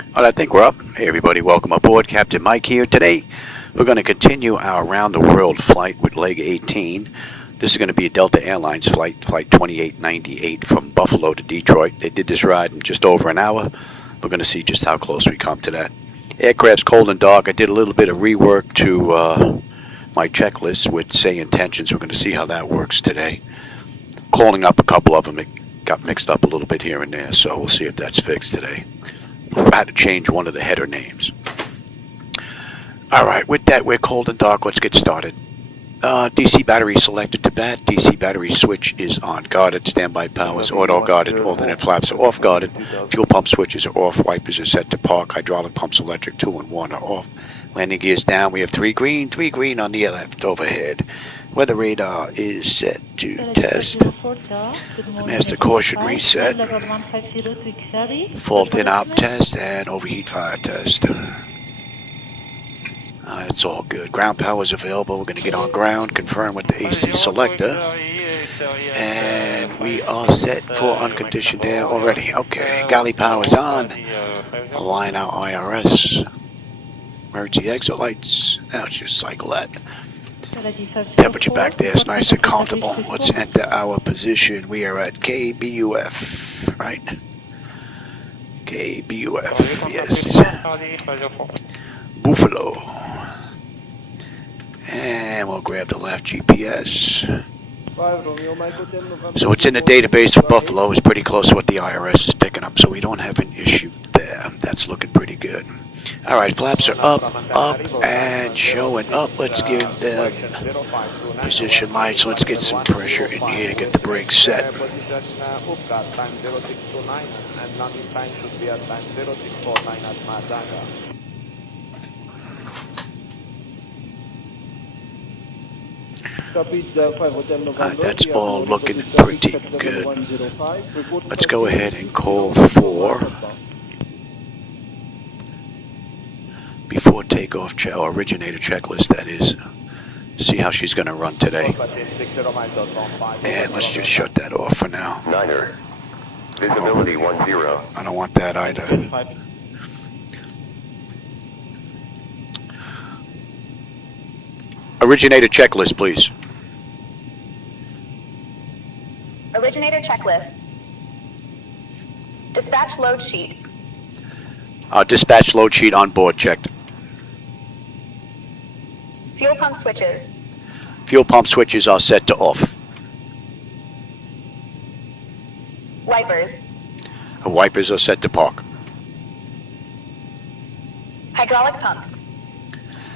All right, I think we're up. Hey everybody, welcome aboard. Captain Mike here. Today we're going to continue our around the world flight with leg 18. This is going to be a Delta Airlines flight 2898 from Buffalo to Detroit. They did this ride in just over an hour. We're going to see just how close we come to that. Aircraft's cold and dark. I did a little bit of rework to my checklist with say intentions. We're going to see how that works today. Calling up a couple of them. It got mixed up a little bit here and there, so we'll see if that's fixed today. I had to change one of the header names. Alright, with that, we're cold and dark. Let's get started. DC battery selected to bat. DC battery switch is on guarded. Standby power is auto guarded. Alternate flaps are off guarded. Fuel pump switches are off. Wipers are set to park. Hydraulic pumps electric 2 and 1 are off. Landing gears down. We have 3 green on the left overhead. Weather radar is set to test. Master caution reset. Fault in op test and overheat fire test. It's all good. Ground power is available. We're going to get on ground, confirm with the AC selector. And we are set for unconditioned air already. Okay, galley power is on. Align our IRS. Emergency exit lights. Now let's just cycle that. Temperature back there is nice and comfortable. Let's enter our position. We are at KBUF, right? KBUF, yes. Buffalo. And we'll grab the left GPS. So it's in the database for Buffalo. It's pretty close to what the IRS is picking up, so we don't have an issue there. That's looking pretty good. All right, flaps are up, and showing up. Let's give them position lights. Let's get some pressure in here, get the brakes set. That's all looking pretty good. Let's go ahead and call for before takeoff or originator checklist, that is. See how she's going to run today. And let's just shut that off for now. Niner. Visibility 10. I don't want that either. Originator checklist, please. Originator checklist. Dispatch load sheet. Dispatch load sheet on board checked. Fuel pump switches. Fuel pump switches are set to off. Wipers. Wipers are set to park. Hydraulic pumps.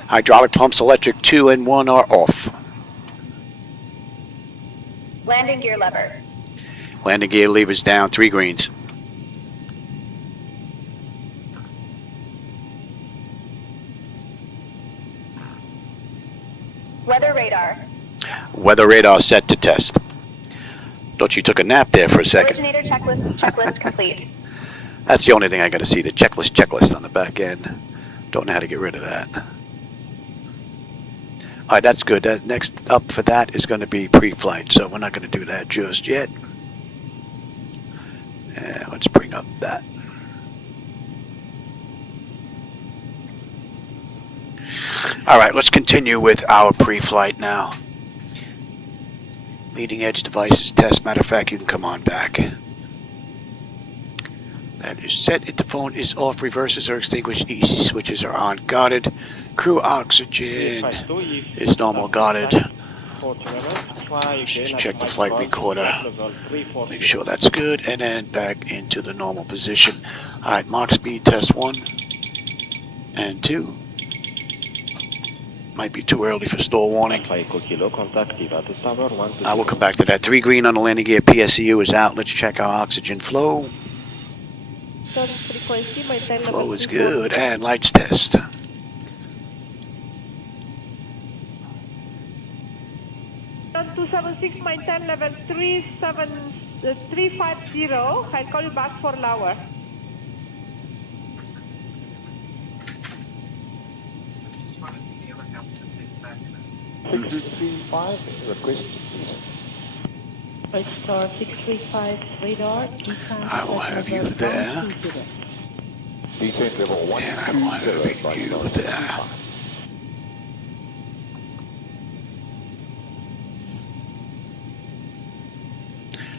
Hydraulic pumps electric 2 and 1 are off. Landing gear lever. Landing gear levers down, 3 greens. Weather radar. Weather radar set to test. Thought you took a nap there for a second. Originator checklist complete. That's the only thing I got to see, the checklist on the back end. Don't know how to get rid of that. All right, that's good. Next up for that is going to be pre-flight, so we're not going to do that just yet. And let's bring up that. All right, let's continue with our pre-flight now. Leading edge devices test. Matter of fact, you can come on back. That is set. Interphone is off. Reverses are extinguished. EC switches are on. Guarded. Crew oxygen is normal guarded. Just check the flight recorder. Make sure that's good. And then back into the normal position. Alright, Mach speed test 1 and 2. Might be too early for stall warning. I will come back to that. 3 green on the landing gear. PSEU is out. Let's check our oxygen flow. Flow is good. And lights test. On 276, maintain level 350. I'll call you back for an hour. Just wanted to be able to take back. 635, request. Star 635 radar. I will have you there. descent level 120, And I want to review that.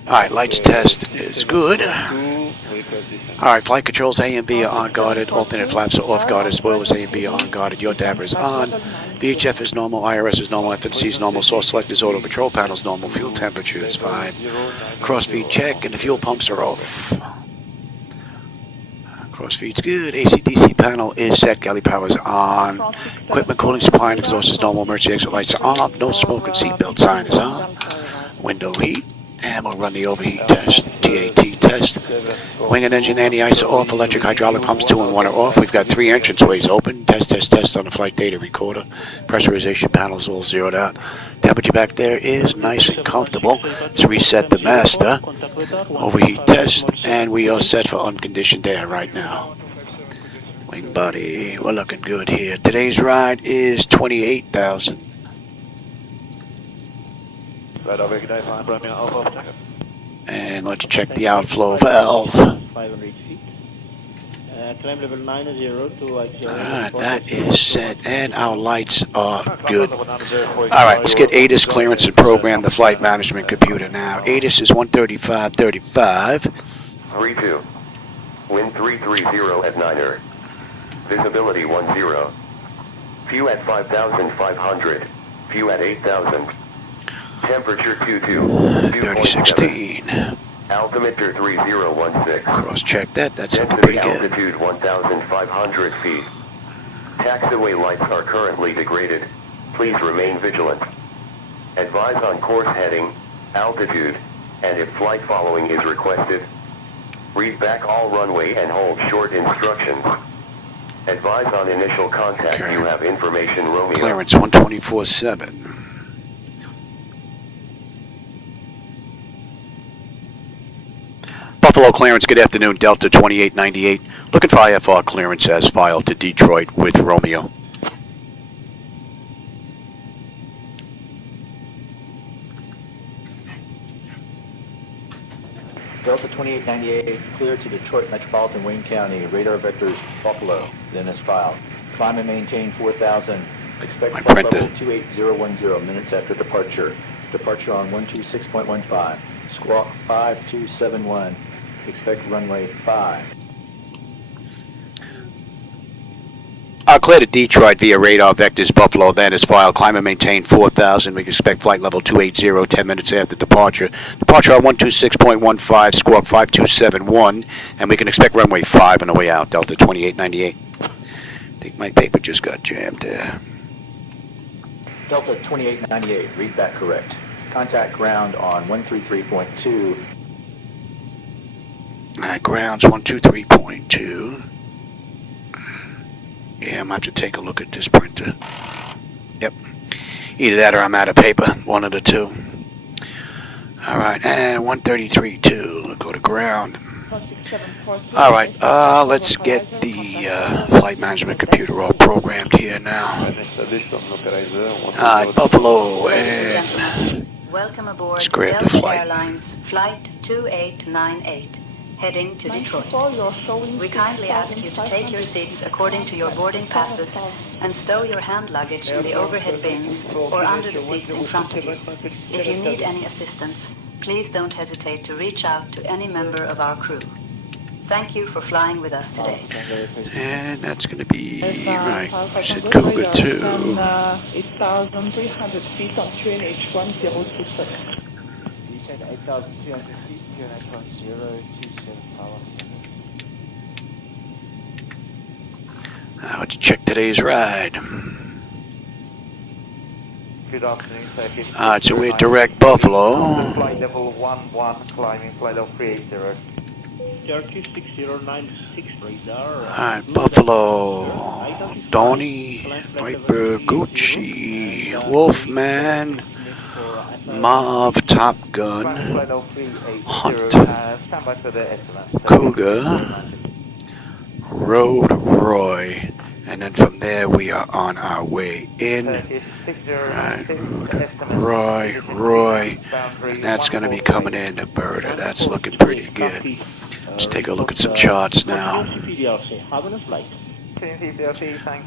Alright, lights test is good. Alright, flight controls A and B are unguarded, alternate flaps are off guarded, spoilers A and B are unguarded, your dabber is on, VHF is normal, IRS is normal, FNC is normal, source select is auto, control panel is normal, fuel temperature is fine, crossfeed check, and the fuel pumps are off. Crossfeed's good, AC/DC panel is set, galley power is on, equipment cooling supply and exhaust is normal, emergency exit lights are on, no smoke and seatbelt sign is on, window heat. And we'll run the overheat test, TAT test. Wing and engine anti-ice are off, electric hydraulic pumps 2 and 1 are off. We've got 3 entranceways open, test on the flight data recorder. Pressurization panels all zeroed out. Temperature back there is nice and comfortable. Let's reset the master. Overheat test, and we are set for unconditioned air right now. Wing body, we're looking good here. Today's ride is 28,000. And let's check the outflow valve. 500 feet. Climb level 90 to Alright, that is set, and our lights are good. Alright, let's get ATIS clearance and program the flight management computer now. ATIS is 135.35. 32. Wind 330 at Niner. Visibility 10. View at 5,500. View at 8,000. Temperature 22. 3016. Altimeter 3016. Cross check that, that's looking pretty Density good. altitude 1,500 feet. Taxiway lights are currently degraded. Please remain vigilant. Advise on course heading, altitude, and if flight following is requested. Read back all runway and hold short instructions. Advise on initial contact. Okay. You have information, Romeo. Clearance 124.7. Buffalo clearance, good afternoon, Delta 2898. Looking for IFR clearance as filed to Detroit with Romeo. Delta 2898, clear to Detroit Metropolitan Wayne County, radar vectors Buffalo, then as filed. Climb and maintain 4,000, expect My flight printer. level 28010 minutes after departure. Departure on 126.15, squawk 5271, expect runway 5. Clear to Detroit via radar vectors Buffalo, then as filed. Climb and maintain 4,000. We can expect flight level 280 10 minutes after departure. Departure on 126.15, squawk 5271, and we can expect runway 5 on the way out, Delta 2898. I think my paper just got jammed there. Delta 2898, read that correct. Contact ground on 133.2. Ground's 123.2. Yeah, I'm going to have to take a look at this printer. Yep. Either that or I'm out of paper. One of the two. Alright, and 133.2. We'll go to ground. Alright, let's get the flight management computer all programmed here now. Alright, Buffalo, and welcome aboard let's grab the Delta flight. Airlines Flight 2898, heading to Detroit. We kindly ask you to take your seats according to your boarding passes and stow your hand luggage in the overhead bins or under the seats in front of you. If you need any assistance, please don't hesitate to reach out to any member of our crew. Thank you for flying with us today. And that's going to be, right, I said KUUGR2. 8,300 feet on train H1027. Descent 8,300 feet, QNH 1027 power. Now let's check today's ride. Good afternoon, sir. Alright, so we're direct Buffalo. Flight level 11, climbing flight level 380. Turkey 6096 radar. Alright, Buffalo, Donnie, Viper, Gucci, Wolfman, Mauve, Top Gun, Hunt, KUUGR, Road, Roy, and then from there we are on our way in. Right, Roy, and that's going to be coming in to Berta. That's looking pretty good. Let's take a look at some charts now. Have a flight. Thank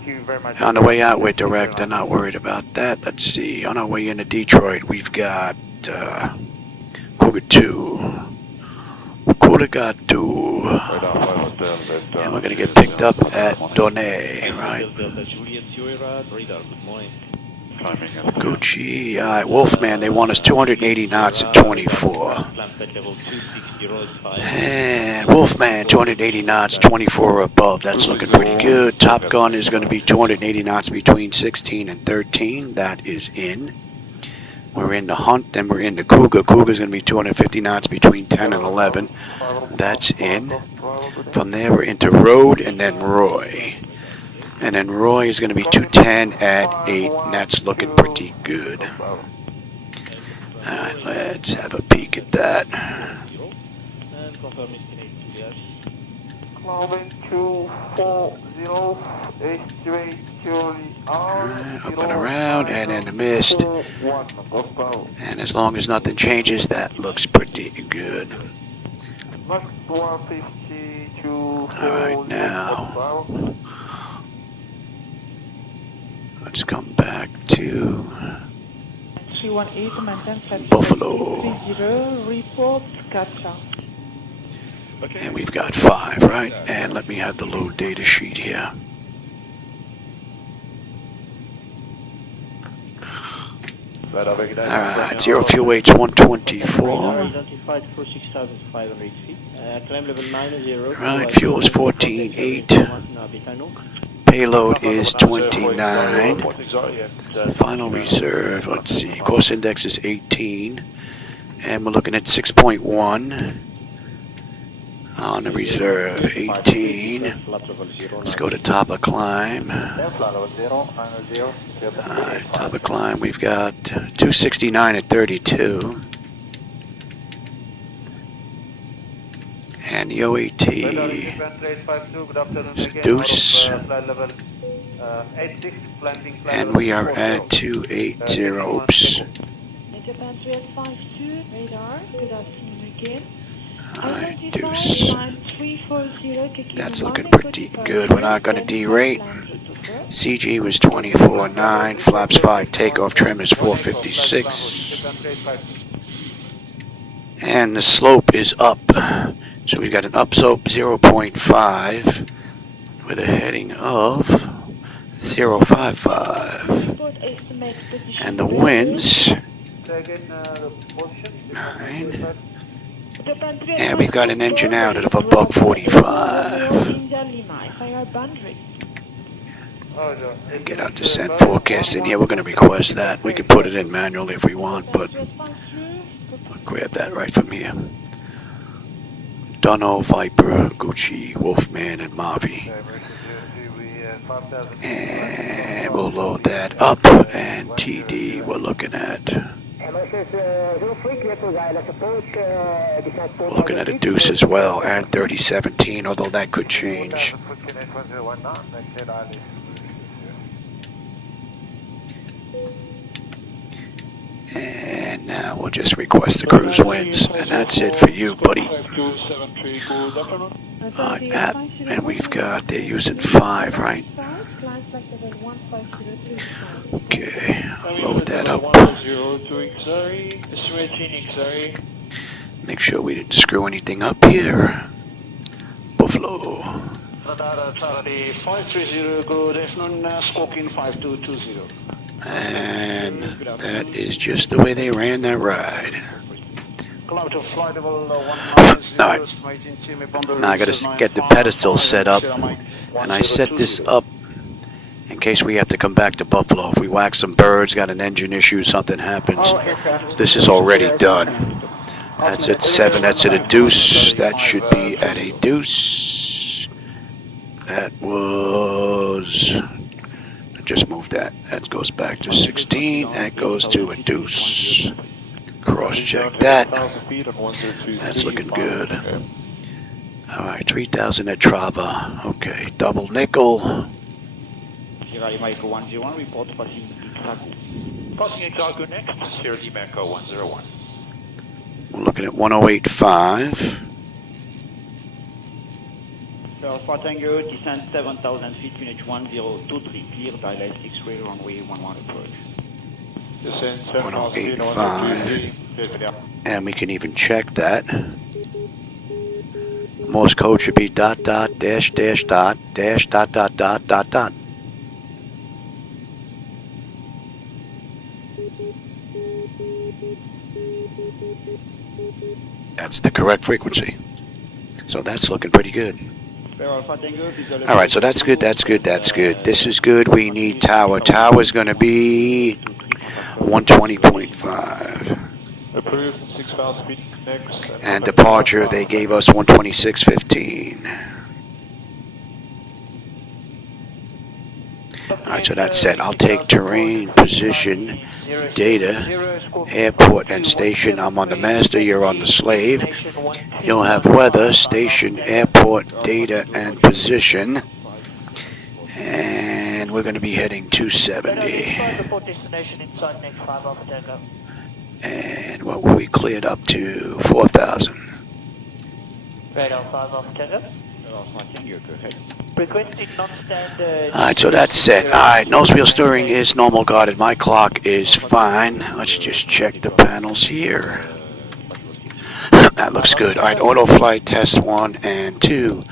you very much. On the way out, we're direct. I'm not worried about that. Let's see. On our way into Detroit, we've got KUUGR2. And we're going to get picked up at Donay, right? Gucci. All right, Wolfman, they want us 280 knots at 24. And Wolfman, 280 knots, 24 or above. That's looking pretty good. Top Gun is going to be 280 knots between 16 and 13. That is in. We're in the Hunt, then we're in the KUUGR. KUUGR is going to be 250 knots between 10 and 11. That's in. From there, we're into Road and then Roy. And then Roy is going to be 210 at 8, and that's looking pretty good. Alright, let's have a peek at that. Climbing 240, Alright, up and around, and in the mist. And as long as nothing changes, that looks pretty good. Alright, now let's come back to 318 Buffalo. 30 report Kacha. And we've got 5, right? And let me have the load data sheet here. Alright, 0 fuel weight's 124. Identified for 6,500 feet. Climb level 90. Right, fuel is 14.8. Payload is 29. Final reserve, let's see, course index is 18. And we're looking at 6.1. On the reserve, 18. Let's go to top of climb. Top of climb, we've got 269 at 32. And the OAT is Deuce. And we are at 280. Oops. Alright, Deuce. That's looking pretty good. We're not going to derate. CG was 24.9. Flaps 5. Takeoff trim is 456. And the slope is up. So we've got an upslope 0.5 with a heading of 0.55. And the winds 9. And we've got an engine out at a buck 45. And get our descent forecast in here. We're going to request that. We could put it in manually if we want, but we'll grab that right from here. Dunno, Viper, Gucci, Wolfman, and Mavi. And we'll load that up. And TD we're looking at. We're looking at a Deuce as well, and 3017, although that could change. And now we'll just request the cruise winds, and that's it for you, buddy. On app, and we've got, they're using 5, right? Okay, load that up. Make sure we didn't screw anything up here. Buffalo. And that is just the way they ran that ride. Alright, now I gotta get the pedestal set up, and I set this up in case we have to come back to Buffalo. If we whack some birds, got an engine issue, something happens, this is already done. That's at 7, that's at a Deuce, that should be at a Deuce. That was, I just moved that, that goes back to 16, that goes to a Deuce. Cross-check that. That's looking good. Alright, 3,000 at Trava. Okay, double nickel. Passing Chicago next, Sierra Lima Echo 101. We're looking at 1085. Alpha Tango, descend 7,000 feet, unit 1023, clear, dial 6-way, runway 11 approach. Descend 1085. And we can even check that. Morse code should be dot dot dash dash dot dash dot dot dot dot dot. That's the correct frequency. So that's looking pretty good. Alright, so that's good, that's good, that's good. This is good. We need tower. Tower's going to be 120.5. Approved, 6,000 feet next. And departure, they gave us 126.15. Alright, so that's set. I'll take terrain, position, data, airport, and station. I'm on the master, you're on the slave. You'll have weather, station, airport, data, and position. And we're going to be heading 270. And what were we cleared up to? 4,000. Alright, so that's set. Alright, nose wheel steering is normal guided. My clock is fine. Let's just check the panels here. That looks good. Alright, auto flight test 1 and 2.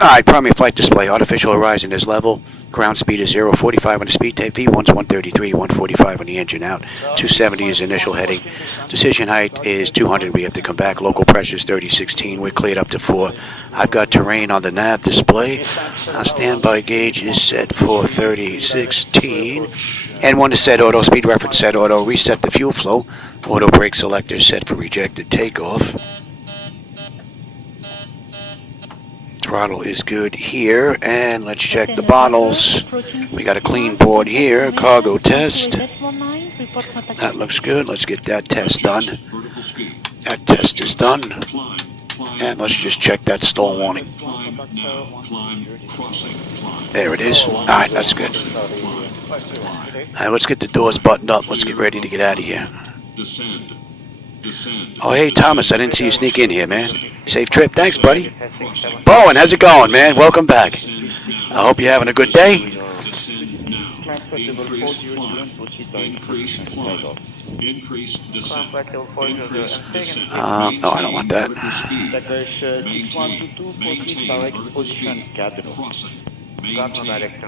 Alright, primary flight display. Artificial horizon is level. Ground speed is 045 on the speed tape. V1's 133, 145 on the engine out. 270 is initial heading. Decision height is 200. We have to come back. Local pressure is 3016. We're cleared up to 4. I've got terrain on the nav display. Our standby gauge is set for 3016. N1 is set auto. Speed reference set auto. Reset the fuel flow. Auto brake selector set for rejected takeoff. Throttle is good here, and let's check the bottles. We got a clean board here, cargo test. That looks good. Let's get that test done. That test is done. And let's just check that stall warning. There it is. Alright, that's good. Alright, let's get the doors buttoned up. Let's get ready to get out of here. Oh, hey, Thomas, I didn't see you sneak in here, man. Safe trip. Thanks, buddy. Bowen, how's it going, man? Welcome back. I hope you're having a good day. No, I don't want that.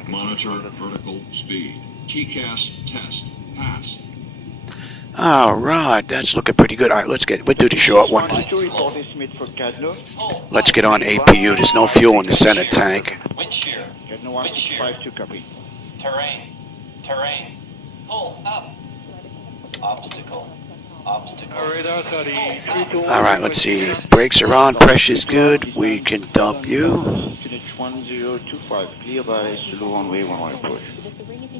Monitor vertical speed. TCAS test passed. Alright, that's looking pretty good. Alright, we'll do the short one. Let's get on APU. There's no fuel in the center tank. Wind shear. Terrain. Terrain. Pull up. Obstacle. Obstacle. Alright, let's see. Brakes are on. Pressure's good. We can dump you. 1025, clear by Zulu runway 11 approach.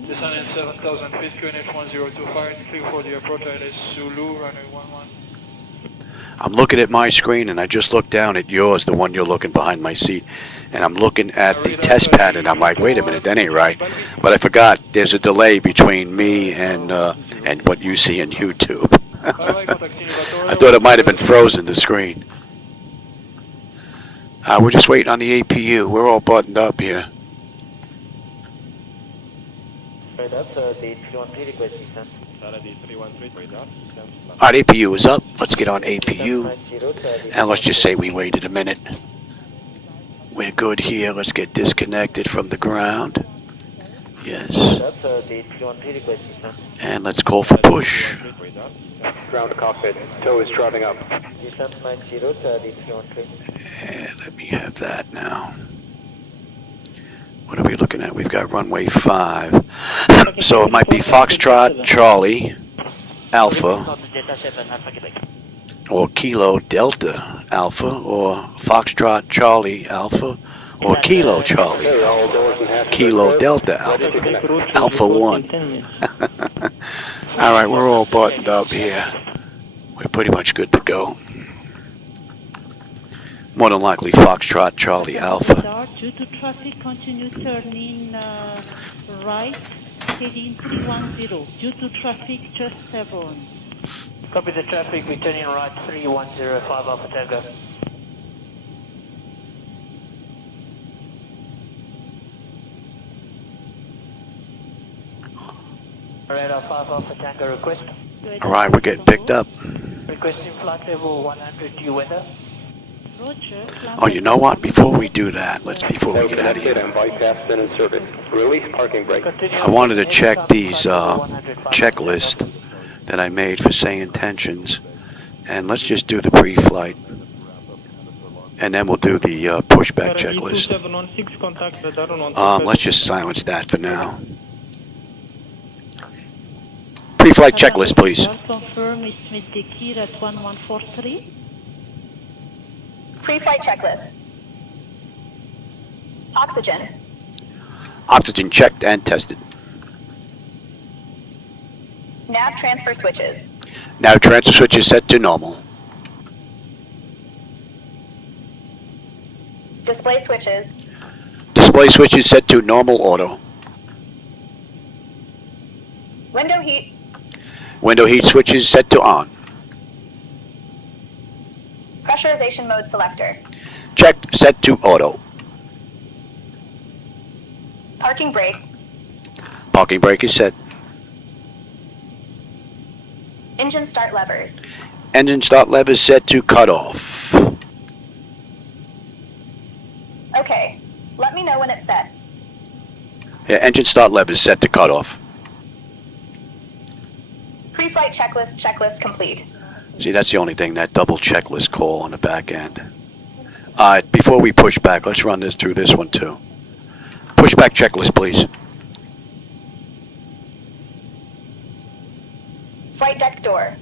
Descending 7,000 feet, QNH 1025, clear for the approach line is Zulu, runway 11. I'm looking at my screen, and I just looked down at yours, the one you're looking behind my seat. And I'm looking at the test pad, and I'm like, wait a minute, that ain't right. But I forgot, there's a delay between me and what you see in YouTube. I thought it might have been frozen, the screen. We're just waiting on the APU. We're all buttoned up here. Alright, APU is up. Let's get on APU. And let's just say we waited a minute. We're good here. Let's get disconnected from the ground. Yes. And let's call for push. Ground cockpit, tow is trotting up. And let me have that now. What are we looking at? We've got runway 5. So it might be Foxtrot, Charlie, Alpha, or Kilo Delta Alpha, or Foxtrot, Charlie, Alpha, or Kilo Charlie Alpha, Kilo Delta Alpha, Alpha 1. Alright, we're all buttoned up here. We're pretty much good to go. More than likely Foxtrot, Charlie, Alpha. Due to traffic, continue turning right, heading 310. Due to traffic, just 7. Copy the traffic, we're turning right 3105 Alpha Tango. Radar 5 Alpha Tango request. All right, we're getting picked up. Requesting flight level 100 due weather. Roger. Oh, you know what? Before we do that, before we get out of here, and bypass then in service. Release parking brake. I wanted to check these checklists that I made for say intentions, and let's just do the pre-flight, and then we'll do the pushback checklist. Let's just silence that for now. Pre-flight checklist, please. Confirm it's Mid-Dekir at 1143. Pre-flight checklist. Oxygen. Oxygen checked and tested. Nav transfer switches. Now transfer switch is set to normal. Display switches. Display switch is set to normal auto. Window heat. Window heat switch is set to on. Pressurization mode selector. Checked, set to auto. Parking brake. Parking brake is set. Engine start levers. Engine start lever is set to cutoff. Okay. Let me know when it's set. Yeah, engine start lever is set to cutoff. Pre-flight checklist complete. See, that's the only thing, that double checklist call on the back end. Before we push back, let's run this through this one too. Pushback checklist, please. Flight deck door.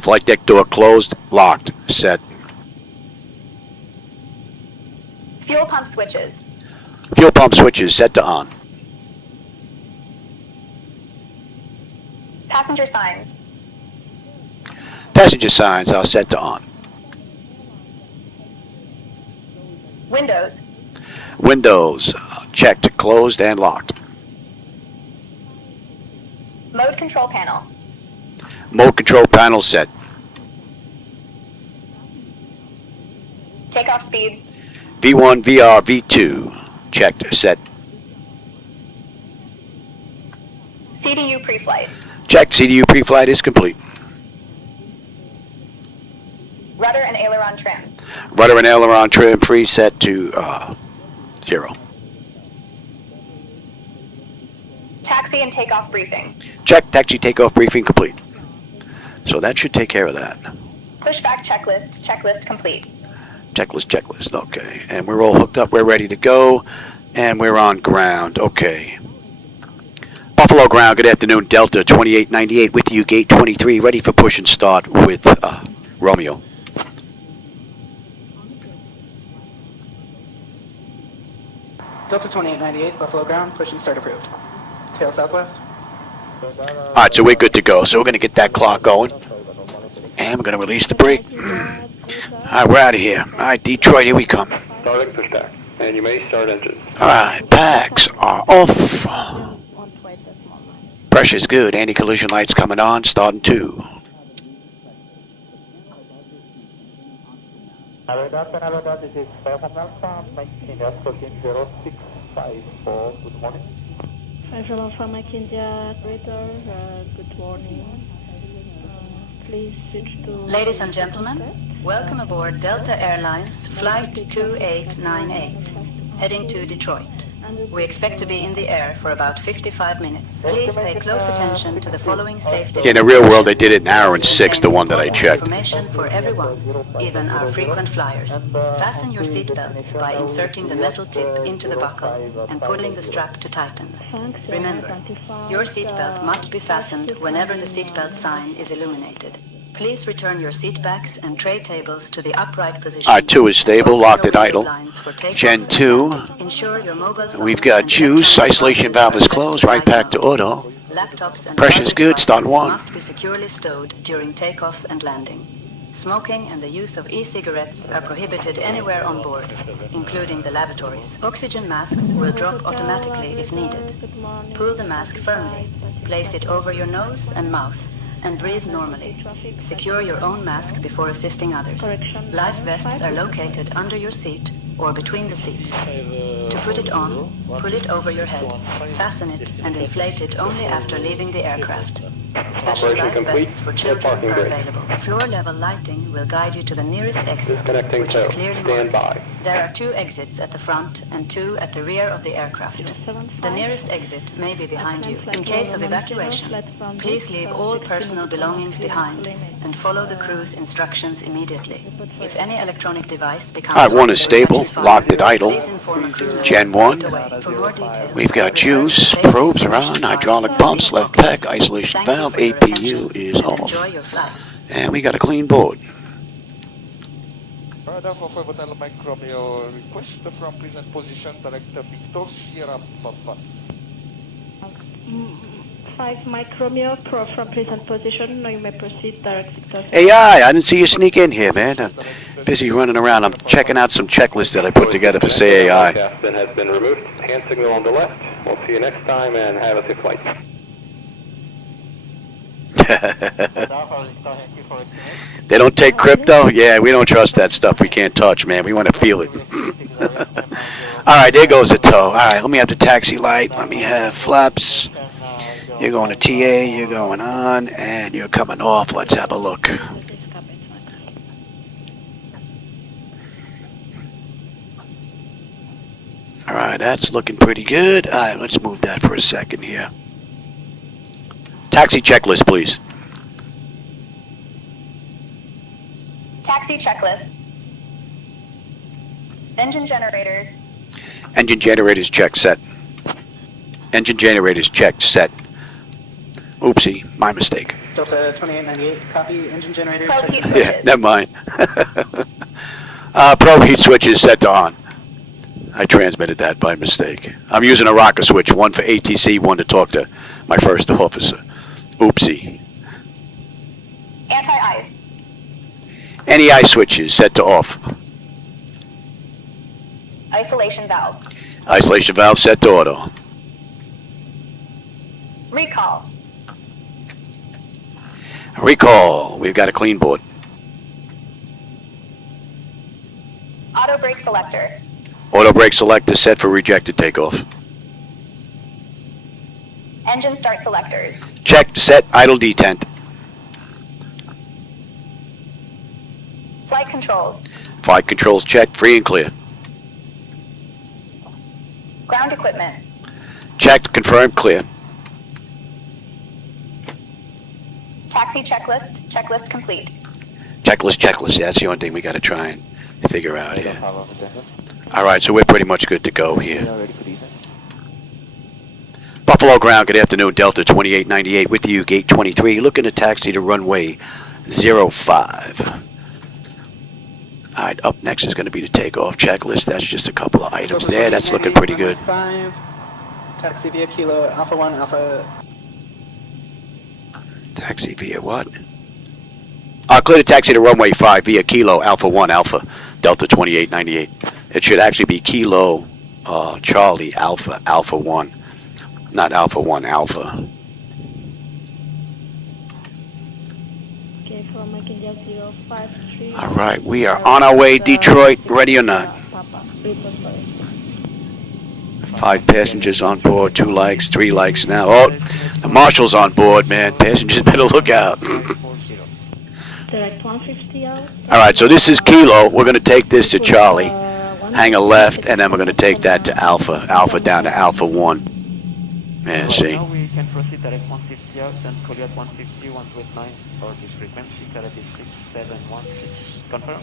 Flight deck door closed, locked, set. Fuel pump switches. Fuel pump switches set to on. Passenger signs. Passenger signs are set to on. Windows. Windows checked, closed, and locked. Mode control panel. Mode control panel set. Takeoff speeds. V1, VR, V2 checked, set. CDU pre-flight. Checked, CDU pre-flight is complete. Rudder and aileron trim. Rudder and aileron trim preset to 0. Taxi and takeoff briefing. Check, taxi takeoff briefing complete. So that should take care of that. Pushback checklist complete. Checklist, okay. And we're all hooked up, we're ready to go, and we're on ground, okay. Buffalo ground, good afternoon, Delta 2898 with you, gate 23, ready for push and start with Romeo. Delta 2898, Buffalo ground, push and start approved. Tail southwest. Alright, so we're good to go. So we're going to get that clock going. And we're going to release the brake. Alright, we're out of here. Alright, Detroit, here we come. Starting pushback. And you may start engines. Alright, packs are off. Pressure's good. Anti-collision lights coming on, starting 2. Hello, this is Fairham Alpha, 19 India, 14064, good morning. Fairham Alpha, Mike India, operator, good morning. Please switch to... Ladies and gentlemen, welcome aboard Delta Airlines Flight 2898, heading to Detroit. We expect to be in the air for about 55 minutes. Please pay close attention to the following safety... In the real world, they did it in an hour and 6, the one that I checked. Information for everyone, even our frequent flyers. Fasten your seatbelts by inserting the metal tip into the buckle and pulling the strap to tighten. Remember, your seatbelt must be fastened whenever the seatbelt sign is illuminated. Please return your seat backs and tray tables to the upright position. 2 is stable, locked at idle. Gen 2, we've got juice, isolation valve is closed, right back to auto. Pressure's good, start 1. Must be securely stowed during takeoff and landing. Smoking and the use of e-cigarettes are prohibited anywhere on board, including the lavatories. Oxygen masks will drop automatically if needed. Pull the mask firmly, place it over your nose and mouth, and breathe normally. Secure your own mask before assisting others. Life vests are located under your seat or between the seats. To put it on, pull it over your head, fasten it, and inflate it only after leaving the aircraft. Special life vests for children are available. Floor-level lighting will guide you to the nearest exit, which is clearly marked. There are 2 exits at the front and 2 at the rear of the aircraft. The nearest exit may be behind you. In case of evacuation, please leave all personal belongings behind and follow the crew's instructions immediately. If any electronic device becomes Alright, one is stable, locked at idle. please inform a crew member Gen 1. right away. For more details, We've got juice, probes are on, hydraulic pumps, left pack, isolation valve, APU is off. enjoy your flight. And we got a clean board. Radar for Hotel Mike Romeo, request from present position, Director Victor Sierra Papa. 5 Mike Romeo, from present position, now you may proceed, direct Victor. AI, I didn't see you sneak in here, man. I'm busy running around. I'm checking out some checklists that I put together for CAI. Captain has been removed. Hand signal on the left. We'll see you next time and have a safe flight. They don't take crypto? Yeah, we don't trust that stuff we can't touch, man. We want to feel it. Alright, there goes the tow. Alright, let me have the taxi light. Let me have flaps. You're going to TA, you're going on, and you're coming off. Let's have a look. Alright, that's looking pretty good. Alright, let's move that for a second here. Taxi checklist, please. Taxi checklist. Engine generators. Engine generators checked, set. Engine generators checked, set. Oopsie, my mistake. Delta 2898, copy, engine generator. Probe heat Yeah, switches. never mind. Probe heat switch is set to on. I transmitted that by mistake. I'm using a rocker switch, one for ATC, one to talk to my first officer. Oopsie. Anti-ice. Any ice switches set to off. Isolation valve. Isolation valve set to auto. Recall. Recall. We've got a clean board. Auto brake selector. Auto brake selector set for rejected takeoff. Engine start selectors. Checked, set, idle detent. Flight controls. Flight controls checked, free and clear. Ground equipment. Checked, confirmed, clear. Taxi checklist. Checklist complete. Checklist. Yeah, that's the only thing we got to try and figure out here. Alright, so we're pretty much good to go here. Buffalo Ground, good afternoon, Delta 2898 with you, gate 23, looking to taxi to runway 05. Alright, up next is going to be the takeoff checklist. That's just a couple of items there. That's looking pretty good. 5, taxi via Kilo, Alpha 1, Alpha... Taxi via what? Clear the taxi to runway 5 via Kilo, Alpha 1, Alpha, Delta 2898. It should actually be Kilo, Charlie, Alpha, Alpha 1. Not Alpha 1, Alpha. Okay, from Mike India 053. Alright, we are on our way, Detroit, ready or not. 5 passengers on board, 2 likes, 3 likes now. Oh, the marshal's on board, man. Passengers better look out. Direct 150 out. Alright, so this is Kilo. We're going to take this to Charlie. Hang a left, and then we're going to take that to Alpha. Alpha down to Alpha 1. Yeah, see. Now we can proceed direct 150 out and call you at 150, 129 or this frequency, Karate 6716. Confirm?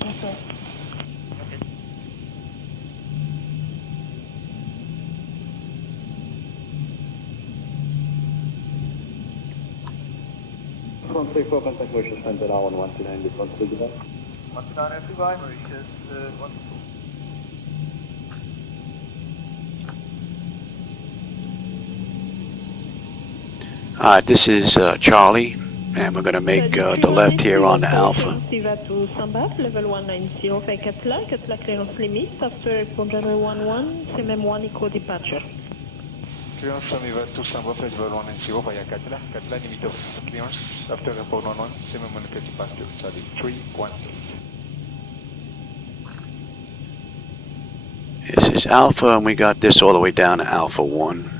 Okay. One three four contact Mauritius Center now on 129 before Zibo. 129 Dubai, Mauritius 12. This is Charlie, and we're going to make the left here on the Alpha. Zibo to Samba, level 190, fait 4 la clearance limite, after Conjure 11, c'est même 1 eco departure. Clearance Samba to Samba, level 190, via 4 la limit of clearance, after report 11, c'est même 1 eco departure, ça dit 318. This is Alpha, and we got this all the way down to Alpha 1.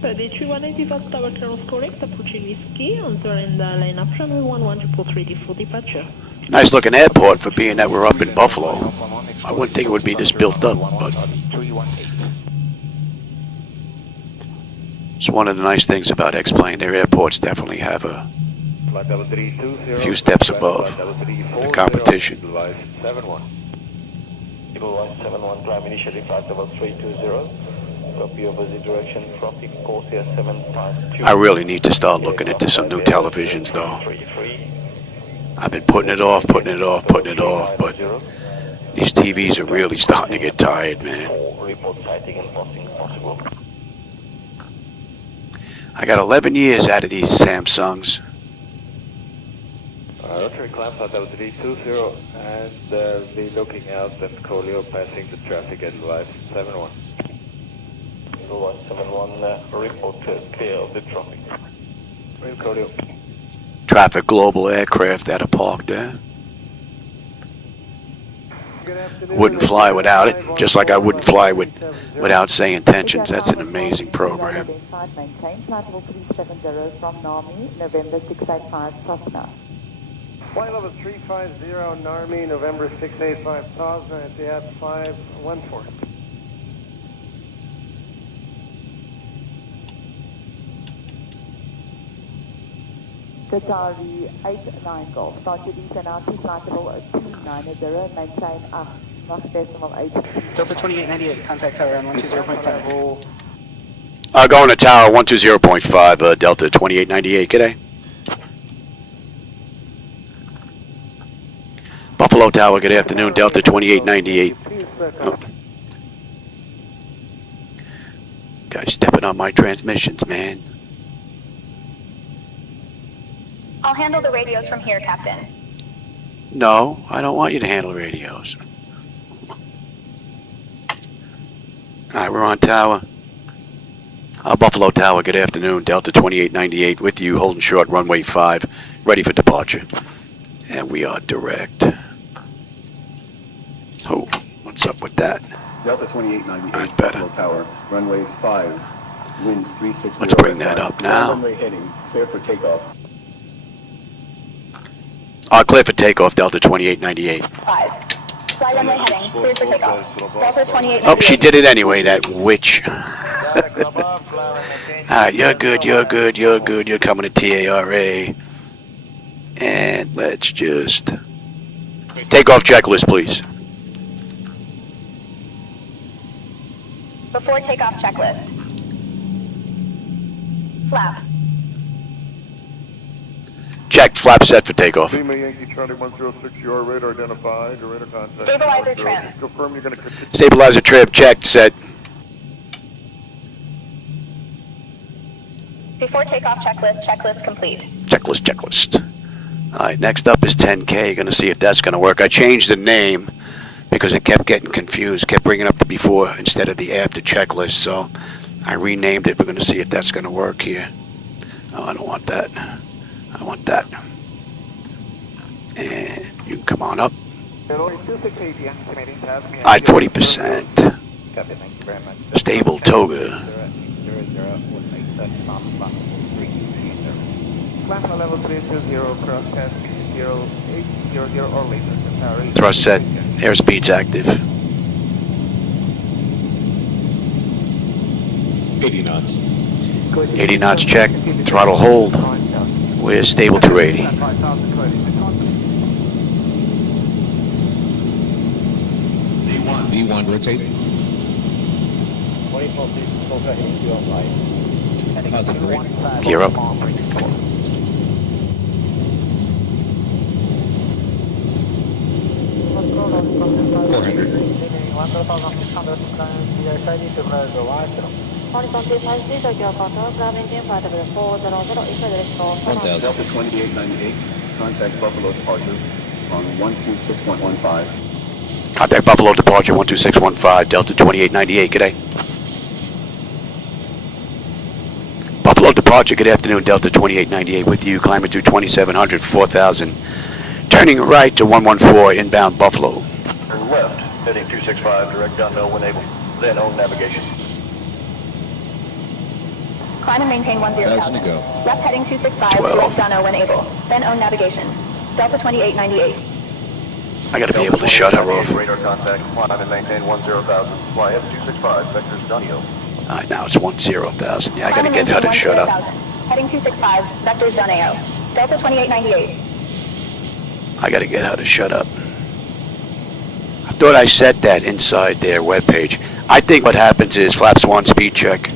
The 180 tower clearance correct, approaching Whiskey, entering the line up runway 11, report ready for departure. Nice looking airport for being that we're up in Buffalo. I wouldn't think it would be this built up, but it's one of the nice things about X-Plane. Their airports definitely have a few steps above the competition. Climb initially flight level 320. Copy over the direction, traffic course here 752. I really need to start looking into some new televisions though. I've been putting it off, but these TVs are really starting to get tired, man. I got 11 years out of these Samsungs. Rotary climb flight level 320 and be looking out at Colio passing the traffic at live 71. 0171, report clear of the traffic. Real Colio. Traffic Global aircraft that are parked there. Wouldn't fly without it, just like I wouldn't fly without saying tensions. That's an amazing program. Maintain flight level 370 from Nami, November 685 Cessna. Flight level 350 Narmi, November 685 Cessna at the at 514. Qatari 89 Golf, start your descent out to flight level 290, maintain 8.8. Delta 2898, contact tower on 120.5. Going to tower 120.5, Delta 2898, g'day. Buffalo Tower, good afternoon, Delta 2898. Oh. Guys stepping on my transmissions, man. I'll handle the radios from here, Captain. No, I don't want you to handle radios. Alright, we're on tower. Buffalo Tower, good afternoon, Delta 2898 with you, holding short runway 5, ready for departure. And we are direct. Oh, what's up with that? Delta 2898, That's better. Buffalo Tower, runway 5, winds 360. Let's bring that up now. Runway heading, clear for takeoff. Clear for takeoff, Delta 2898. 5. Fly runway heading, cleared for takeoff. Delta 2898. Oh, she did it anyway, that witch. Alright, you're good, you're coming to TARA. And let's just... Takeoff checklist, please. Before takeoff checklist. Flaps. Checked, flap set for takeoff. Lima Yankee Charlie 106, your radar identified, your radar contact. Stabilizer trim. Confirm you're going to continue. Stabilizer trim, checked, set. Before takeoff checklist, checklist complete. Checklist. Alright, next up is 10K. Gonna see if that's gonna work. I changed the name because it kept getting confused, kept bringing up the before instead of the after checklist, so I renamed it. We're gonna see if that's gonna work here. Oh, I don't want that. I want that. And you can come on up. Alright, 40%. Stable toga. Climb level 320, cross pass 0800 or later. Thrust set. Airspeed's active. 80 knots. 80 knots check. Throttle hold. We're stable through 80. V1 rotate. 24 feet, full heading to your right. Positive rate. Gear up. 400. Delta 2898, contact Buffalo departure on 126.15. Contact Buffalo departure 12615, Delta 2898, g'day. Buffalo departure, good afternoon, Delta 2898 with you, climbing through 2700, 4000. Turning right to 114, inbound Buffalo. Turn left, Heading 265, direct unknown when able. Then own navigation. Climb and maintain 1,000 to 10,000. go. Left heading 265, 12. left dono when able. Then own navigation. Delta 2898. I gotta be able to shut her off. Radar contact, climb and maintain 10,000. Fly F265, vectors Dunio. Alright, now it's 10,000. Yeah, I gotta get her to shut up. Heading 265, vectors Duneo. Delta 2898. I gotta get her to shut up. I thought I set that inside their webpage. I think what happens is Flaps 1 speed check.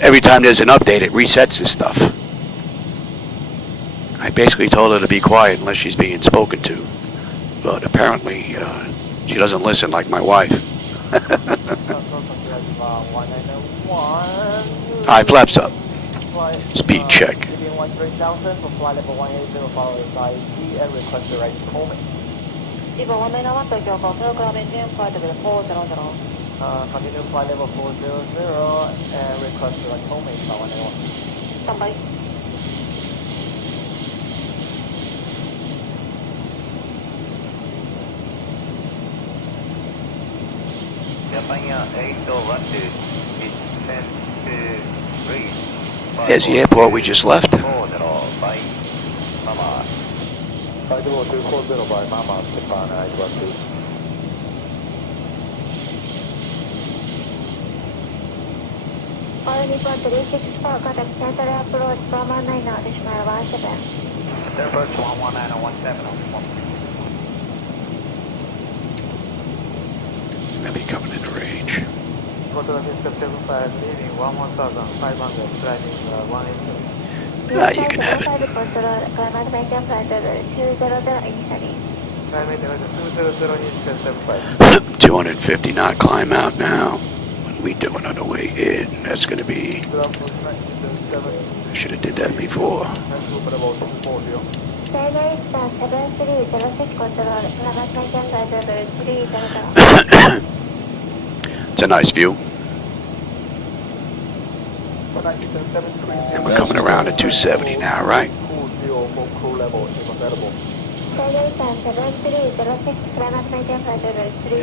Every time there's an update, it resets this stuff. I basically told her to be quiet unless she's being spoken to. But apparently, she doesn't listen like my wife. Alright, Flaps up. Speed check. Zibo 191, Tokyo Hotel, ground engine, flight level 400. Continue flight level 400 and request direct home base by 191. Standby. There's the airport we just left. Report 364, contact Chatter approach from 19 additional 17. Airport 11917. Gonna be coming into range. Leaving 11,500, flying 180. You can have it. Climate maintain flight level 200 initially. Climate level 200 initial 250 knot climb out now. What are we doing on the way in? That's gonna be... I should have did that before. It's a nice view. And we're coming around at 270 now, right?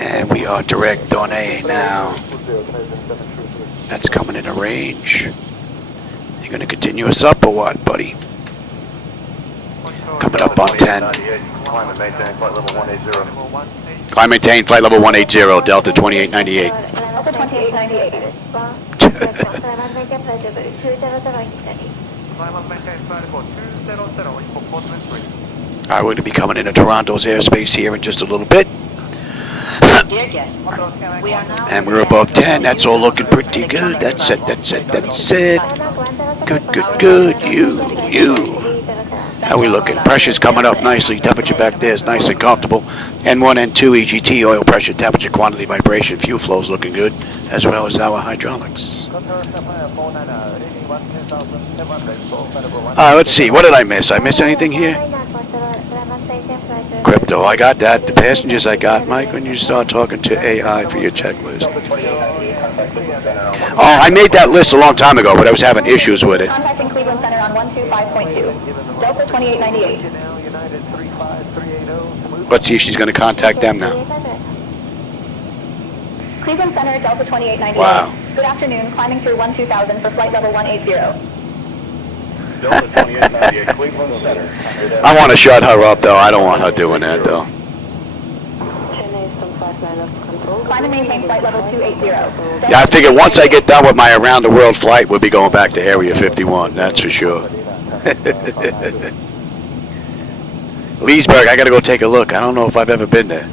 And we are direct on A now. That's coming into range. You gonna continue us up or what, buddy? Coming up on 10. Climb and maintain flight level 180. Climb maintain flight level 180, Delta 2898. Delta 2898. Alright, we're gonna be coming into Toronto's airspace here in just a little bit. Dear guests, we are now... And we're above 10. That's all looking pretty good. That's it, that's it, that's it. Good, good, good. You. How we looking? Pressure's coming up nicely. Temperature back there is nice and comfortable. N1, N2, EGT, oil pressure, temperature, quantity, vibration, fuel flow's looking good, as well as our hydraulics. Let's see. What did I miss? I miss anything here? Crypto, I got that. The passengers I got. Mike, when you start talking to AI for your checklist. Oh, I made that list a long time ago, but I was having issues with it. Contacting Cleveland Center on 125.2. Delta 2898. Let's see if she's going to contact them now. Cleveland Center, Delta 2898. Wow. Good afternoon, climbing through 12,000 for flight level 180. Delta 2898, Cleveland Center. I want to shut her up, though. I don't want her doing that, though. Climb and maintain flight level 280. Yeah, I figure once I get done with my around-the-world flight, we'll be going back to Area 51. That's for sure. Leesburg, I got to go take a look. I don't know if I've ever been there.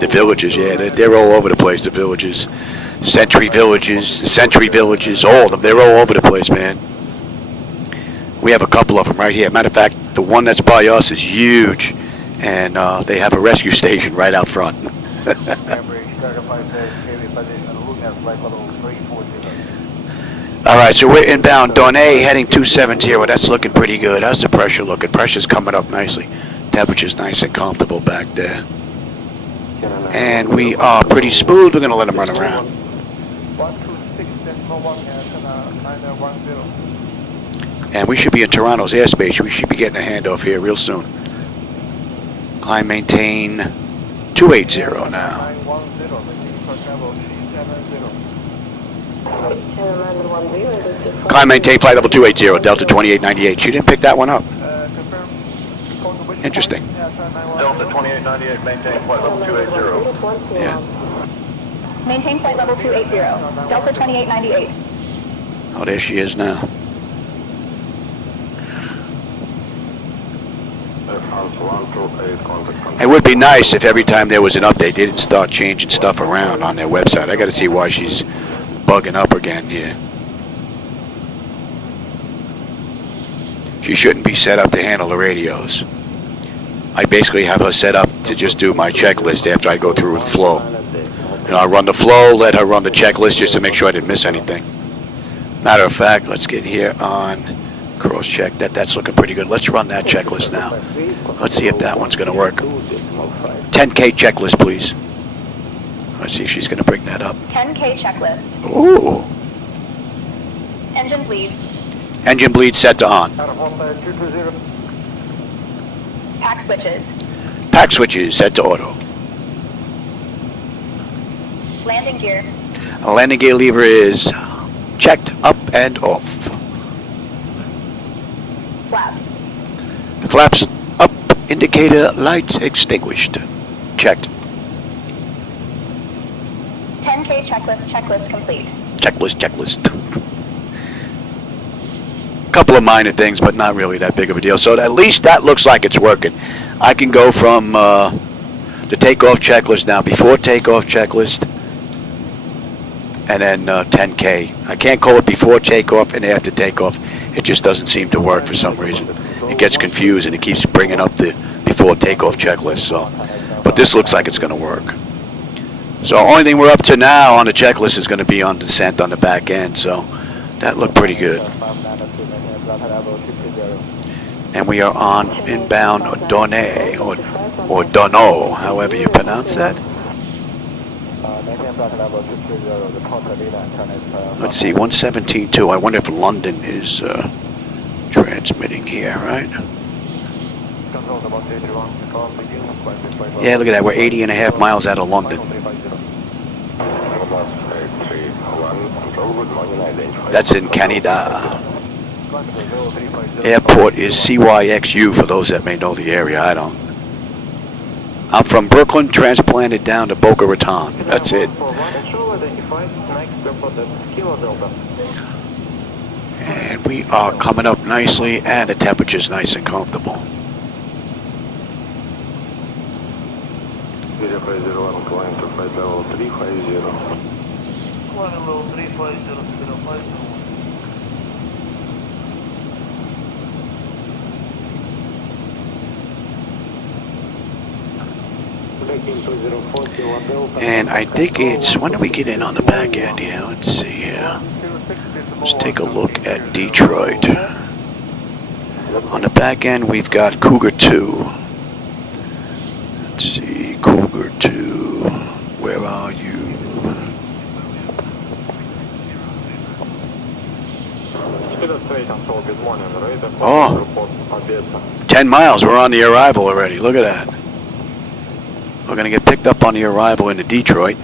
The villages, yeah, they're all over the place, the villages. Century villages, the Century villages, all of them. They're all over the place, man. We have a couple of them right here. Matter of fact, the one that's by us is huge. And they have a rescue station right out front. All right, so we're inbound Donay, heading 270. That's looking pretty good. How's the pressure looking? Pressure's coming up nicely. Temperature's nice and comfortable back there. And we are pretty smooth. We're going to let them run around. And we should be in Toronto's airspace. We should be getting a handoff here real soon. Climb maintain 280 now. Climb maintain flight level 280, Delta 2898. She didn't pick that one up. Interesting. Delta 2898, maintain flight level 280. Yeah. Maintain flight level 280, Delta 2898. Oh, there she is now. It would be nice if every time there was an update, they didn't start changing stuff around on their website. I got to see why she's bugging up again here. She shouldn't be set up to handle the radios. I basically have her set up to just do my checklist after I go through the flow. You know, I run the flow, let her run the checklist just to make sure I didn't miss anything. Matter of fact, let's get here on cross-check. That's looking pretty good. Let's run that checklist now. Let's see if that one's going to work. 10K checklist, please. Let's see if she's going to bring that up. 10K checklist. Ooh. Engine bleed. Engine bleed set to on. Pack switches. Pack switches set to auto. Landing gear. Landing gear lever is checked up and off. Flaps. The flaps up, indicator lights extinguished. Checked. 10K checklist complete. Checklist. Couple of minor things, but not really that big of a deal. So at least that looks like it's working. I can go from the takeoff checklist now, before takeoff checklist, and then 10K. I can't call it before takeoff and after takeoff. It just doesn't seem to work for some reason. It gets confused and it keeps bringing up the before takeoff checklist. So, but this looks like it's going to work. So only thing we're up to now on the checklist is going to be on descent on the back end. So that looked pretty good. And we are on inbound Donne or Dono, however you pronounce that. Let's see, 117.2. I wonder if London is transmitting here, right? Yeah, look at that. We're 80.5 miles out of London. That's in Canada. Airport is CYXU for those that may know the area. I don't. I'm from Brooklyn, transplanted down to Boca Raton. That's it. And we are coming up nicely, and the temperature's nice and comfortable. And I think it's, when do we get in on the back end here? Let's see here. Let's take a look at Detroit. On the back end, we've got CUUGR2. Let's see, CUUGR2. Where are you? Oh, 10 miles. We're on the arrival already. Look at that. We're going to get picked up on the arrival into Detroit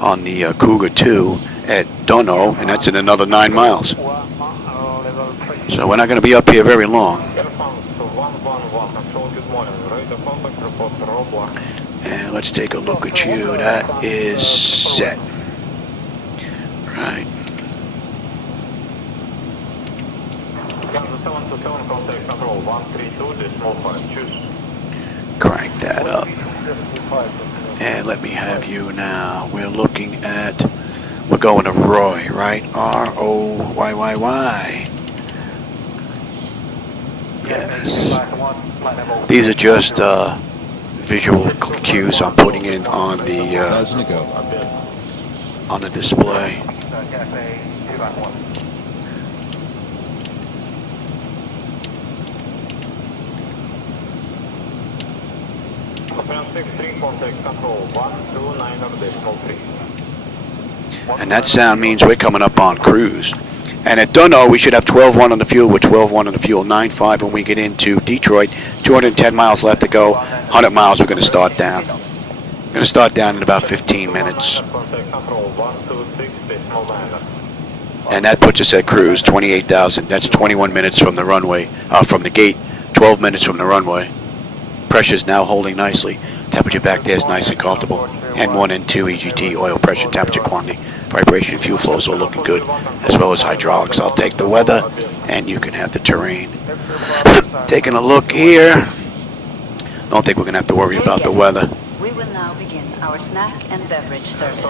on the CUUGR2 at Dono, and that's in another 9 miles. So we're not going to be up here very long. And let's take a look at you. That is set. Right. Crank that up. And let me have you now. We're looking at, we're going to Roy, right? R-O-Y-Y-Y. Yes. These are just visual cues I'm putting in on the display. And that sound means we're coming up on cruise. And at Dunno, we should have 12-1 on the fuel with 12-1 on the fuel, 9.5 when we get into Detroit. 210 miles left to go, 100 miles we're going to start down. We're going to start down in about 15 minutes. And that puts us at cruise, 28,000. That's 21 minutes from the runway, from the gate, 12 minutes from the runway. Pressure's now holding nicely. Temperature back there is nice and comfortable. N1 and 2 EGT, oil pressure, temperature, quantity, vibration, fuel flows all looking good, as well as hydraulics. I'll take the weather, and you can have the terrain. Taking a look here. Don't think we're going to have to worry about the weather. We will now begin our snack and beverage service.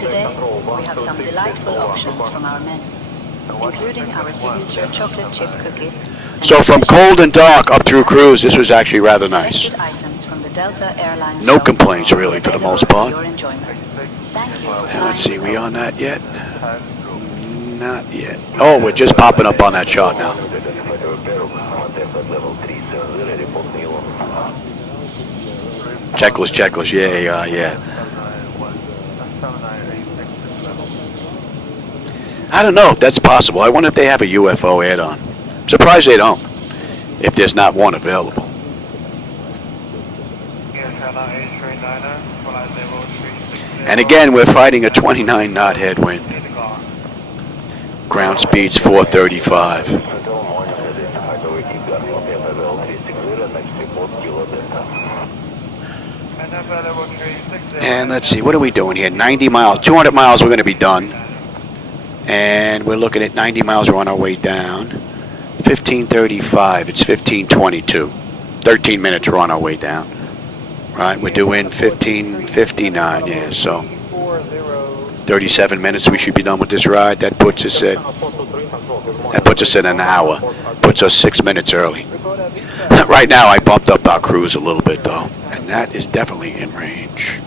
Today, we have some delightful options from our menu, including our signature chocolate chip cookies. So from cold and dark up through cruise, this was actually rather nice. Items from the Delta Airlines No complaints really for the most part. Thank you. And let's see, we on that yet? Not yet. Oh, we're just popping up on that chart now. Checklist, yeah. I don't know if that's possible. I wonder if they have a UFO add-on. I'm surprised they don't, if there's not one available. And again, we're fighting a 29 knot headwind. Ground speed's 435. And let's see, what are we doing here? 90 miles, 200 miles we're going to be done. And we're looking at 90 miles, we're on our way down. 1535, it's 1522. 13 minutes, we're on our way down. Right, we're doing 1559, yeah, so 37 minutes we should be done with this ride. That puts us at an hour. Puts us 6 minutes early. Right now I bumped up our cruise a little bit though, and that is definitely in range.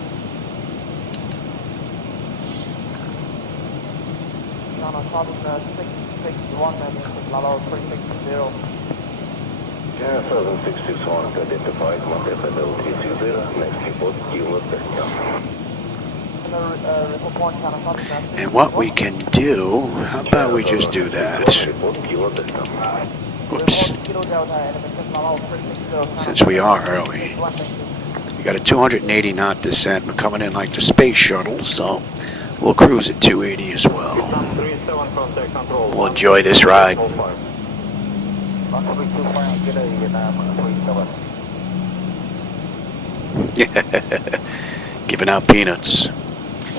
And what we can do, how about we just do that? Oops. Since we are early. We got a 280 knot descent. We're coming in like the space shuttle, so we'll cruise at 280 as well. We'll enjoy this ride. Giving out peanuts.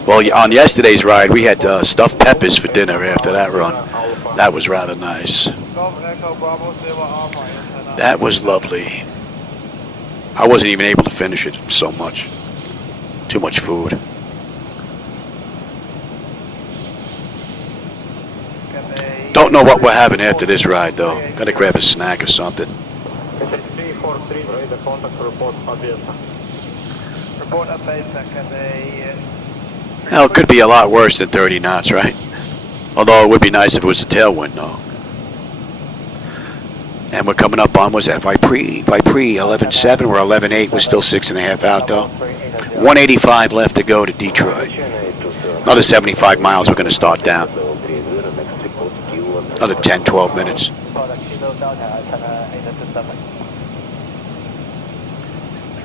Well, on yesterday's ride, we had stuffed peppers for dinner after that run. That was rather nice. That was lovely. I wasn't even able to finish it, so much. Too much food. Don't know what we're having after this ride, though. Gotta grab a snack or something. Well, it could be a lot worse than 30 knots, right? Although it would be nice if it was a tailwind, though. And we're coming up on, what's that, Vipre 11.7, we're 11.8, we're still 6.5 out, though. 185 left to go to Detroit. Another 75 miles, we're going to start down. Another 10, 12 minutes.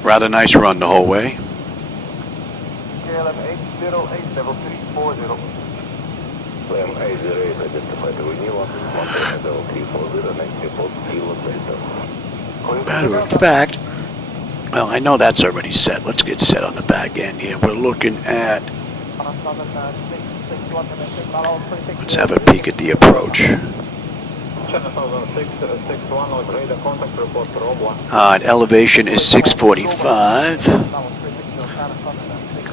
Rather nice run the whole way. Matter of fact, well, I know that's already set. Let's get set on the back end here. We're looking at, let's have a peek at the approach. Elevation is 645.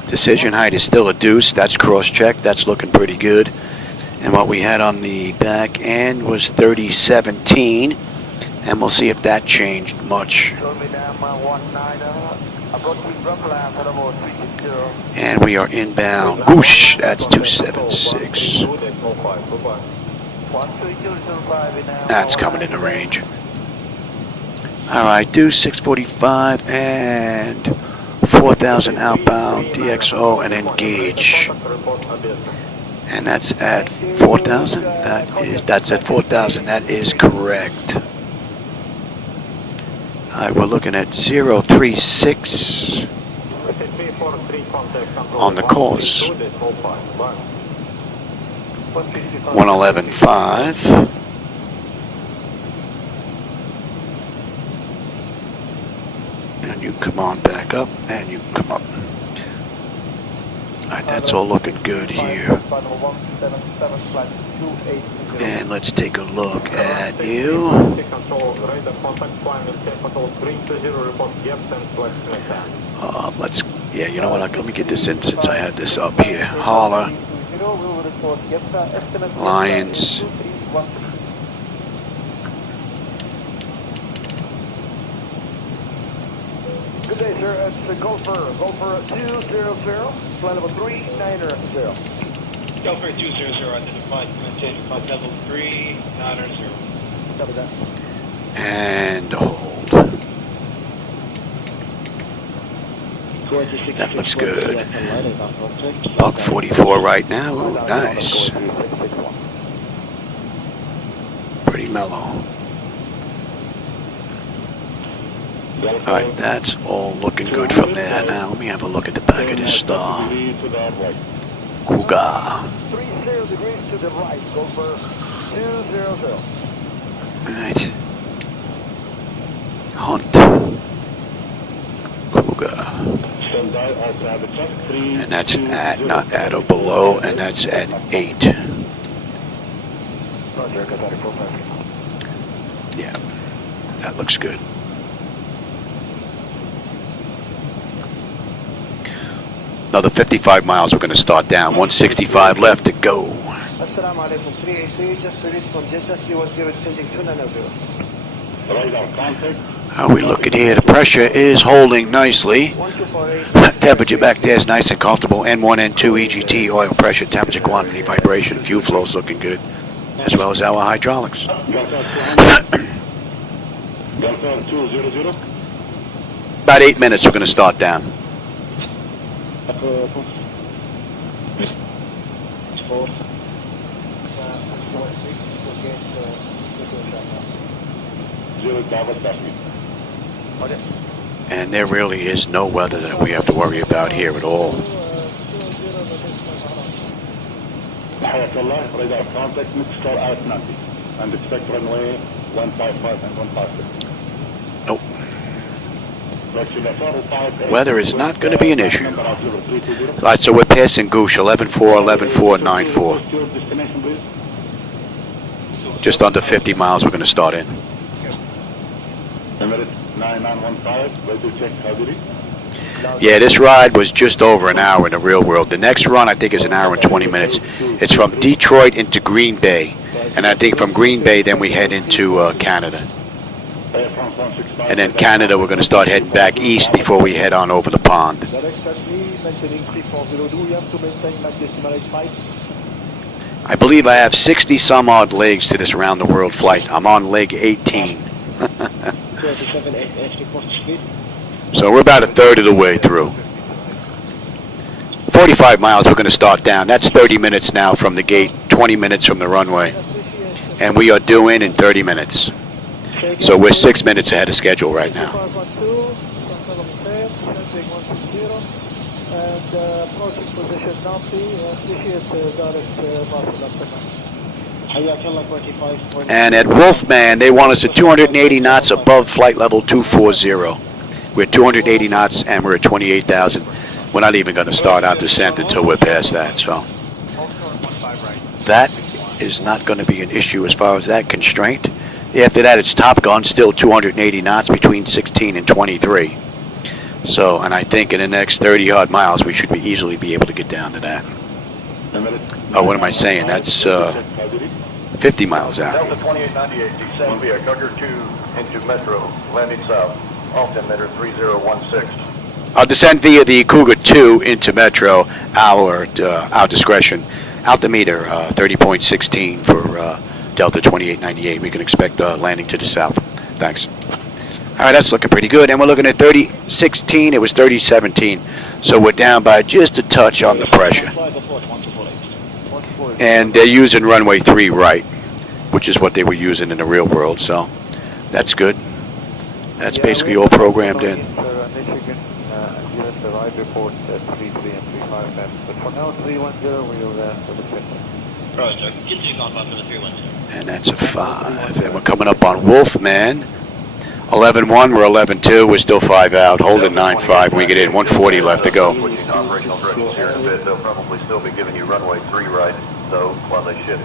Decision height is still a deuce. That's cross-checked. That's looking pretty good. And what we had on the back end was 3017. And we'll see if that changed much. And we are inbound. Whoosh, that's 276. That's coming into range. All right, do 645 and 4,000 outbound DXO and engage. And that's at 4,000. That's at 4,000. That is correct. All right, we're looking at 036 on the course. 111.5. And you come on back up, and you come up. All right, that's all looking good here. And let's take a look at you. Yeah, you know what, let me get this in since I had this up here. Holler. Lions. Good day, sir. It's Gopher 200, flight level 390. Gopher 200, identified, maintain flight level 390. Copy that. And hold. That looks good. Buck 44 right now. Ooh, nice. Pretty mellow. Alright, that's all looking good from there. Now let me have a look at the back of this star. KUUGR. 30 degrees to the right, Gopher 200. Alright. Hunt. KUUGR. And that's at, not at or below, and that's at 8. Yeah, that looks good. Another 55 miles, we're going to start down. 165 left to go. Assalamu alaikum, 383, just released from Jeddah, C10 extending 290. How are we looking here? The pressure is holding nicely. Temperature back there is nice and comfortable. N1, N2, EGT, oil pressure, temperature, quantity, vibration, fuel flow's looking good, as well as our hydraulics. About 8 minutes, we're going to start down. And there really is no weather that we have to worry about here at all. And expect runway 155 and 156. Nope. Weather is not going to be an issue. All right, so we're passing Goosh, 11.4, 11.4, 9.4. Just under 50 miles we're going to start in. Yeah, this ride was just over an hour in the real world. The next run, I think, is an hour and 20 minutes. It's from Detroit into Green Bay. And I think from Green Bay, then we head into Canada. And then Canada, we're going to start heading back east before we head on over the pond. I believe I have 60 some odd legs to this round the world flight. I'm on leg 18. So we're about a third of the way through. 45 miles we're going to start down. That's 30 minutes now from the gate, 20 minutes from the runway. And we are due in 30 minutes. So we're 6 minutes ahead of schedule right now. And at Wolfman, they want us at 280 knots above flight level 240. We're at 280 knots and we're at 28,000. We're not even going to start our descent until we're past that. So that is not going to be an issue as far as that constraint. After that, it's Top Gun, still 280 knots between 16 and 23. So, and I think in the next 30 odd miles, we should easily be able to get down to that. Oh, what am I saying? That's 50 miles out. Delta 2898, descend via KUUGR2 into Metro, landing south, altimeter 3016. I'll descend via the KUUGR2 into Metro, our discretion. Altimeter 30.16 for Delta 2898. We can expect landing to the south. Thanks. All right, that's looking pretty good. And we're looking at 3016. It was 3017. So we're down by just a touch on the pressure. And they're using runway 3 right, which is what they were using in the real world, so that's good. That's basically all programmed in. Michigan, give us the ride report at 33 and 35 then. But for now, 310, we'll for the 50. Roger. Continue going for the 310. And that's a 5. And we're coming up on Wolfman. 11-1, we're 11-2, we're still 5 out, holding 9-5 when we get in, 140 left to go. Operational directions here in a bit. They'll probably still be giving you runway 3 right, so while they shift.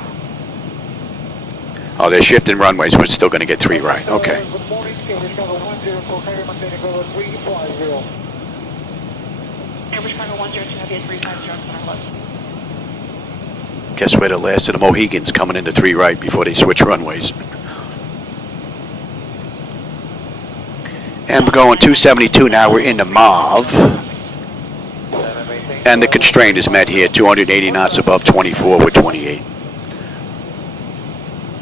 Oh, they're shifting runways, but still going to get 3 right, okay. Good morning, Air Chicago 10, for Harry maintaining level 350. Air Chicago 10 to Heavy at 350 center left. Guess we're the last of the Mohegans coming into 3 right before they switch runways. And we're going 272 now, we're into MAV. And the constraint is met here, 280 knots above 24 with 28.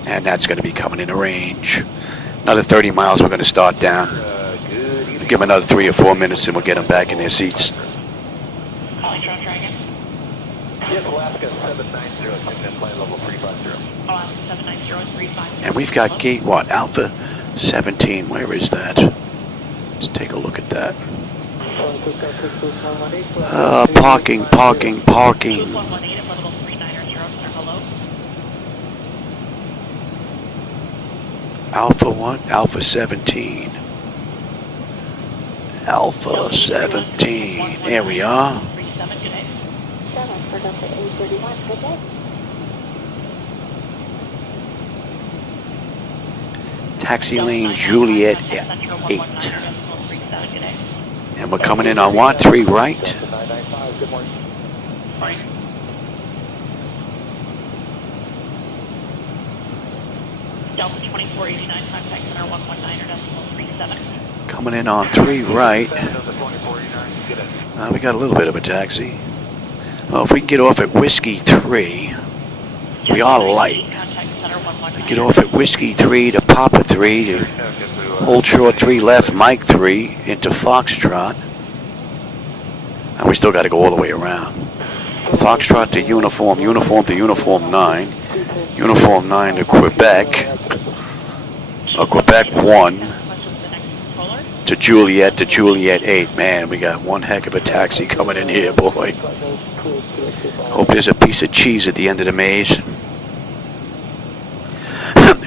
And that's going to be coming into range. Another 30 miles we're going to start down. We'll give them another 3 or 4 minutes and we'll get them back in their seats. Calling Trump Dragon. Yes, Alaska 790, signal flight level 350. Alaska 790, 350. And we've got gate, what, Alpha 17, where is that? Let's take a look at that. Parking. Alpha what? Alpha 17. Alpha 17. There we are. Taxi lane Juliet 8. And we're coming in on what? 3 right? Good morning. Right. Delta 2489, contact center 119.37. Coming in on 3 right. We got a little bit of a taxi. Well, if we can get off at Whiskey 3, we are light. We get off at Whiskey 3 to Papa 3 to Old Shore 3 left, Mike 3 into Foxtrot. And we still got to go all the way around. Foxtrot to Uniform, Uniform to Uniform 9, Uniform 9 to Quebec, Quebec 1 to Juliet 8. Man, we got one heck of a taxi coming in here, boy. Hope there's a piece of cheese at the end of the maze.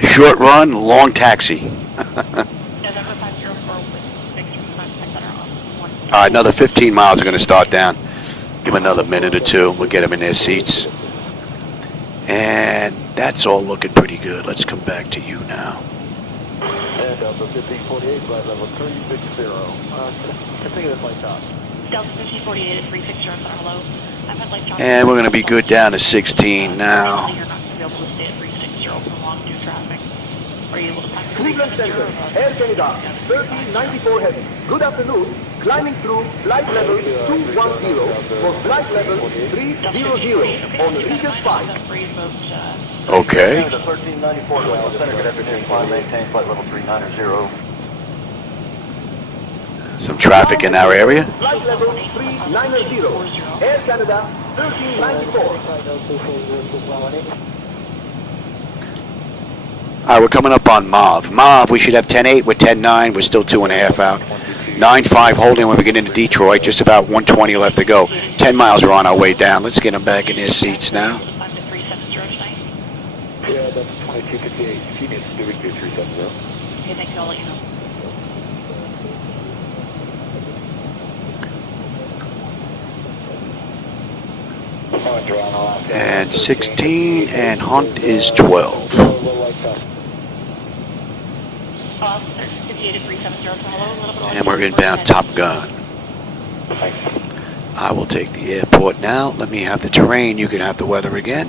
Short run, long taxi. All right, another 15 miles are going to start down. Give them another minute or 2. We'll get them in their seats. And that's all looking pretty good. Let's come back to you now. And Delta 1548, flight level 360. Continue the flight top. Delta 1548 at 360, center hello. I've had light And we're going to be good down to 16 now. You're not going to be able to stay at 360 for long due traffic. Are you able to find Cleveland Center, Air Canada, 1394 heavy. Good afternoon. Climbing through flight level 210 for flight level 300 on Regis 5. Okay. Canada 1394, Cleveland Center, good afternoon. Climb, maintain flight level 390. Some traffic in our area. Flight level 390, Air Canada, 1394. All right, we're coming up on MAV. MAV, we should have 10-8 with 10-9. We're still 2.5 out. 9-5 holding when we get into Detroit. Just about 120 left to go. 10 miles are on our way down. Let's get them back in their seats now. Yeah, that's 2258. She needs to do 370. Okay, thank you. I'll let you know. And 16, and Hunt is 12. And we're inbound Top Gun. I will take the airport now. Let me have the terrain. You can have the weather again.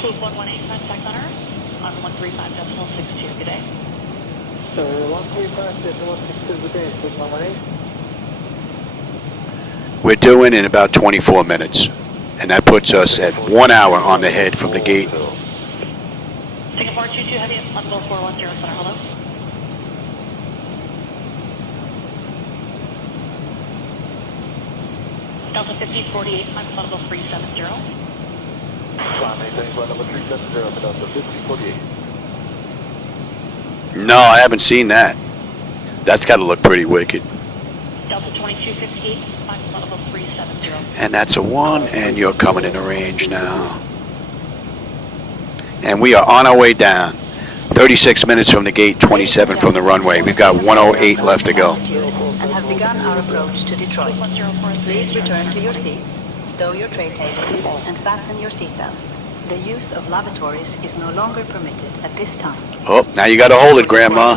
Swoop 118, contact center on 135.62. Good day. 135.62, good day. Swoop 118. We're doing in about 24 minutes. And that puts us at 1 hour on the head from the gate. Singapore 22 heavy at 10410 center, hello. Delta 1548, climb level 370. No, I haven't seen that. That's got to look pretty wicked. Delta 2258, flight level 370. And that's a 1, and you're coming into range now. And we are on our way down. 36 minutes from the gate, 27 from the runway. We've got 108 left to go. And have begun our approach to Detroit. Please return to your seats, stow your tray tables, and fasten your seatbelts. The use of lavatories is no longer permitted at this time. Oh, now you got to hold it, Grandma.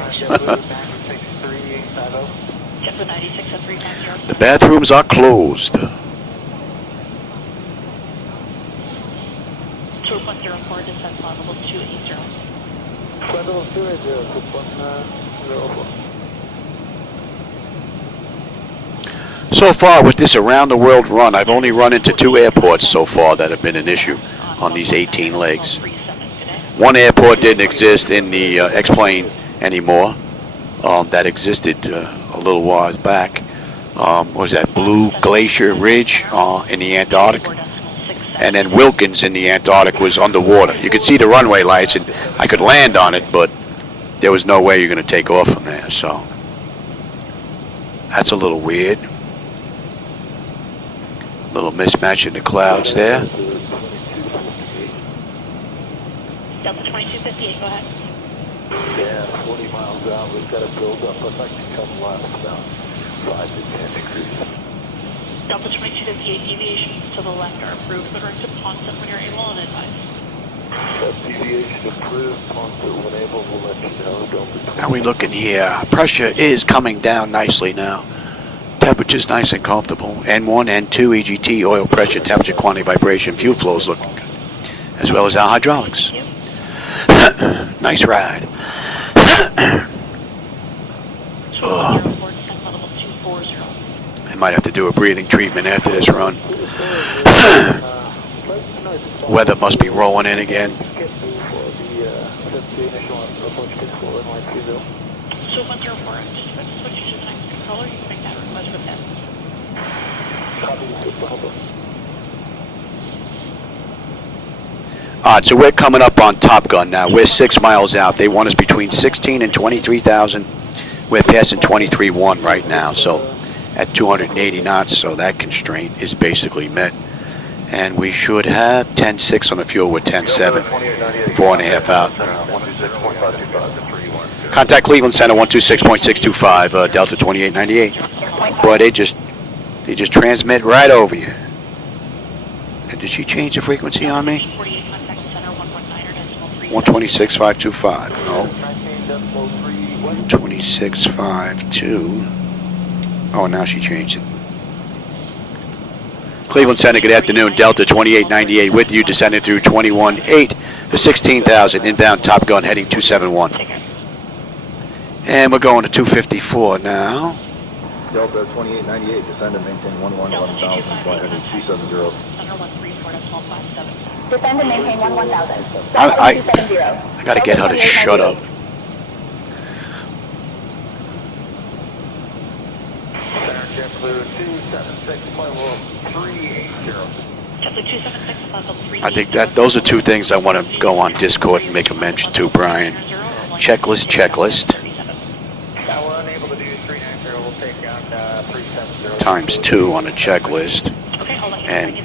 The bathrooms are closed. 2.04, descent level 280. Level 280, 2.04. So far with this around the world run, I've only run into 2 airports so far that have been an issue on these 18 legs. One airport didn't exist in the X-Plane anymore. That existed a little while back. What was that? Blue Glacier Ridge in the Antarctic. And then Wilkins in the Antarctic was underwater. You could see the runway lights, and I could land on it, but there was no way you're going to take off from there. So that's a little weird. Little mismatch in the clouds there. Delta 2258, go ahead. Yeah, 40 miles out. We've got to build up. I'd like to come left about 5 to 10 degrees. Delta 2258, deviations to the left are approved, but are to Ponset when you're able and advised. Deviation approved, Ponset when able, we'll let you know. How are we looking here? Pressure is coming down nicely now. Temperature's nice and comfortable. N1, N2, EGT, oil pressure, temperature, quantity, vibration, fuel flow's looking good, as well as our hydraulics. Nice ride. Oh. I might have to do a breathing treatment after this run. Weather must be rolling in again. So 104, just switch to the next controller, you can make that request with them. Alright, so we're coming up on Top Gun now. We're 6 miles out. They want us between 16 and 23,000. We're passing 23.1 right now, so at 280 knots, so that constraint is basically met. And we should have 10.6 on the fuel with 10.7, 4.5 out. Contact Cleveland Center 126.625, Delta 2898. Boy, they just transmit right over you. And did she change the frequency on me? 126.525. No. 126.52. Oh, now she changed it. Cleveland Center, good afternoon. Delta 2898 with you, descending through 21.8 for 16,000. Inbound Top Gun heading 271. And we're going to 254 now. Delta 2898, descend and maintain 11,000, flight heading 270. Descend and maintain 11,000. I got to get her to shut up. I think that those are 2 things I want to go on Discord and make a mention to, Brian. Checklist. Times 2 on a checklist. And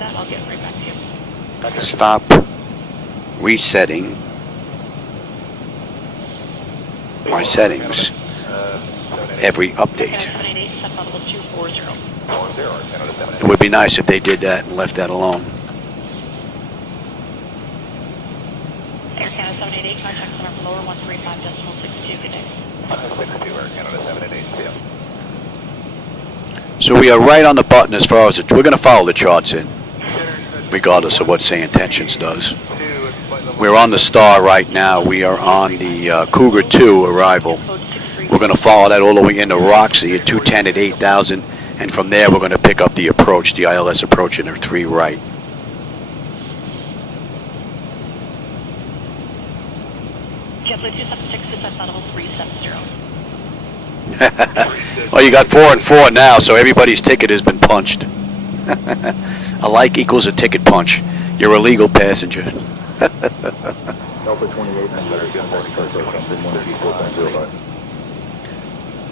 stop resetting my settings every update. It would be nice if they did that and left that alone. Air Canada 788, contact center for lower 135.62, good day. 62, Air Canada 788, So we are right on the button as far as we're going to follow the charts in, regardless of what Say Intentions does. We're on the star right now. We are on the CUUGR2 arrival. We're going to follow that all the way into Roxy at 210 at 8,000. And from there, we're going to pick up the approach, the ILS approach in a 3 right. JetBlue 276, descent level 370. Well, you got 4 and 4 now, so everybody's ticket has been punched. A like equals a ticket punch. You're a legal passenger. Delta 2898.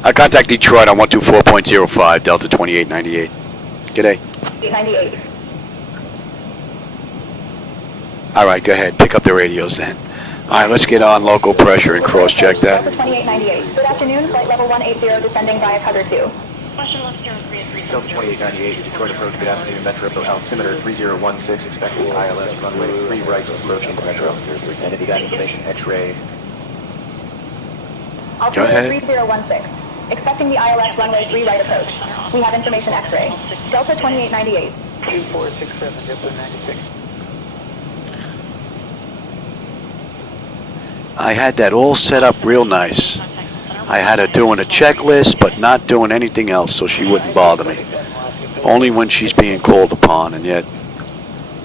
I contact Detroit on 124.05, Delta 2898. G'day. 98. All right, go ahead. Pick up the radios then. All right, let's get on local pressure and cross-check that. Delta 2898. Good afternoon, flight level 180 descending via KUUGR2. Delta 2898, Detroit approach, good afternoon, Metro, altimeter 3016, expecting ILS runway 3 right, approaching Metro. And if you got information, X-ray. Altimeter 3016, expecting the ILS runway 3 right approach. We have information X-ray. Delta 2898. 2467, Delta 96. I had that all set up real nice. I had her doing a checklist, but not doing anything else, so she wouldn't bother me. Only when she's being called upon, and yet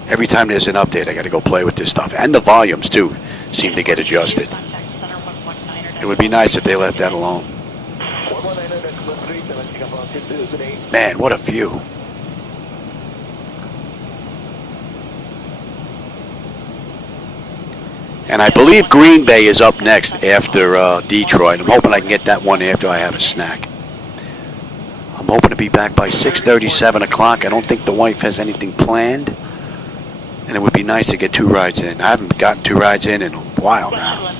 every time there's an update, I got to go play with this stuff. And the volumes, too, seem to get adjusted. It would be nice if they left that alone. Man, what a view. And I believe Green Bay is up next after Detroit. I'm hoping I can get that one after I have a snack. I'm hoping to be back by 6:30, 7 o'clock. I don't think the wife has anything planned. And it would be nice to get 2 rides in. I haven't gotten 2 rides in a while now.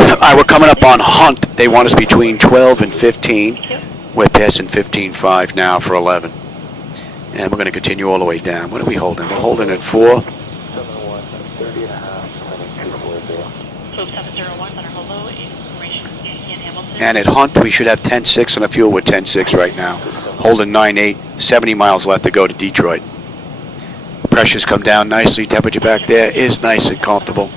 All right, we're coming up on Hunt. They want us between 12 and 15. We're passing 15.5 now for 11. And we're going to continue all the way down. What are we holding? We're holding at 4. And at Hunt, we should have 10.6 on the fuel. We're 10.6 right now. Holding 9.8, 70 miles left to go to Detroit. Pressure's come down nicely. Temperature back there is nice and comfortable.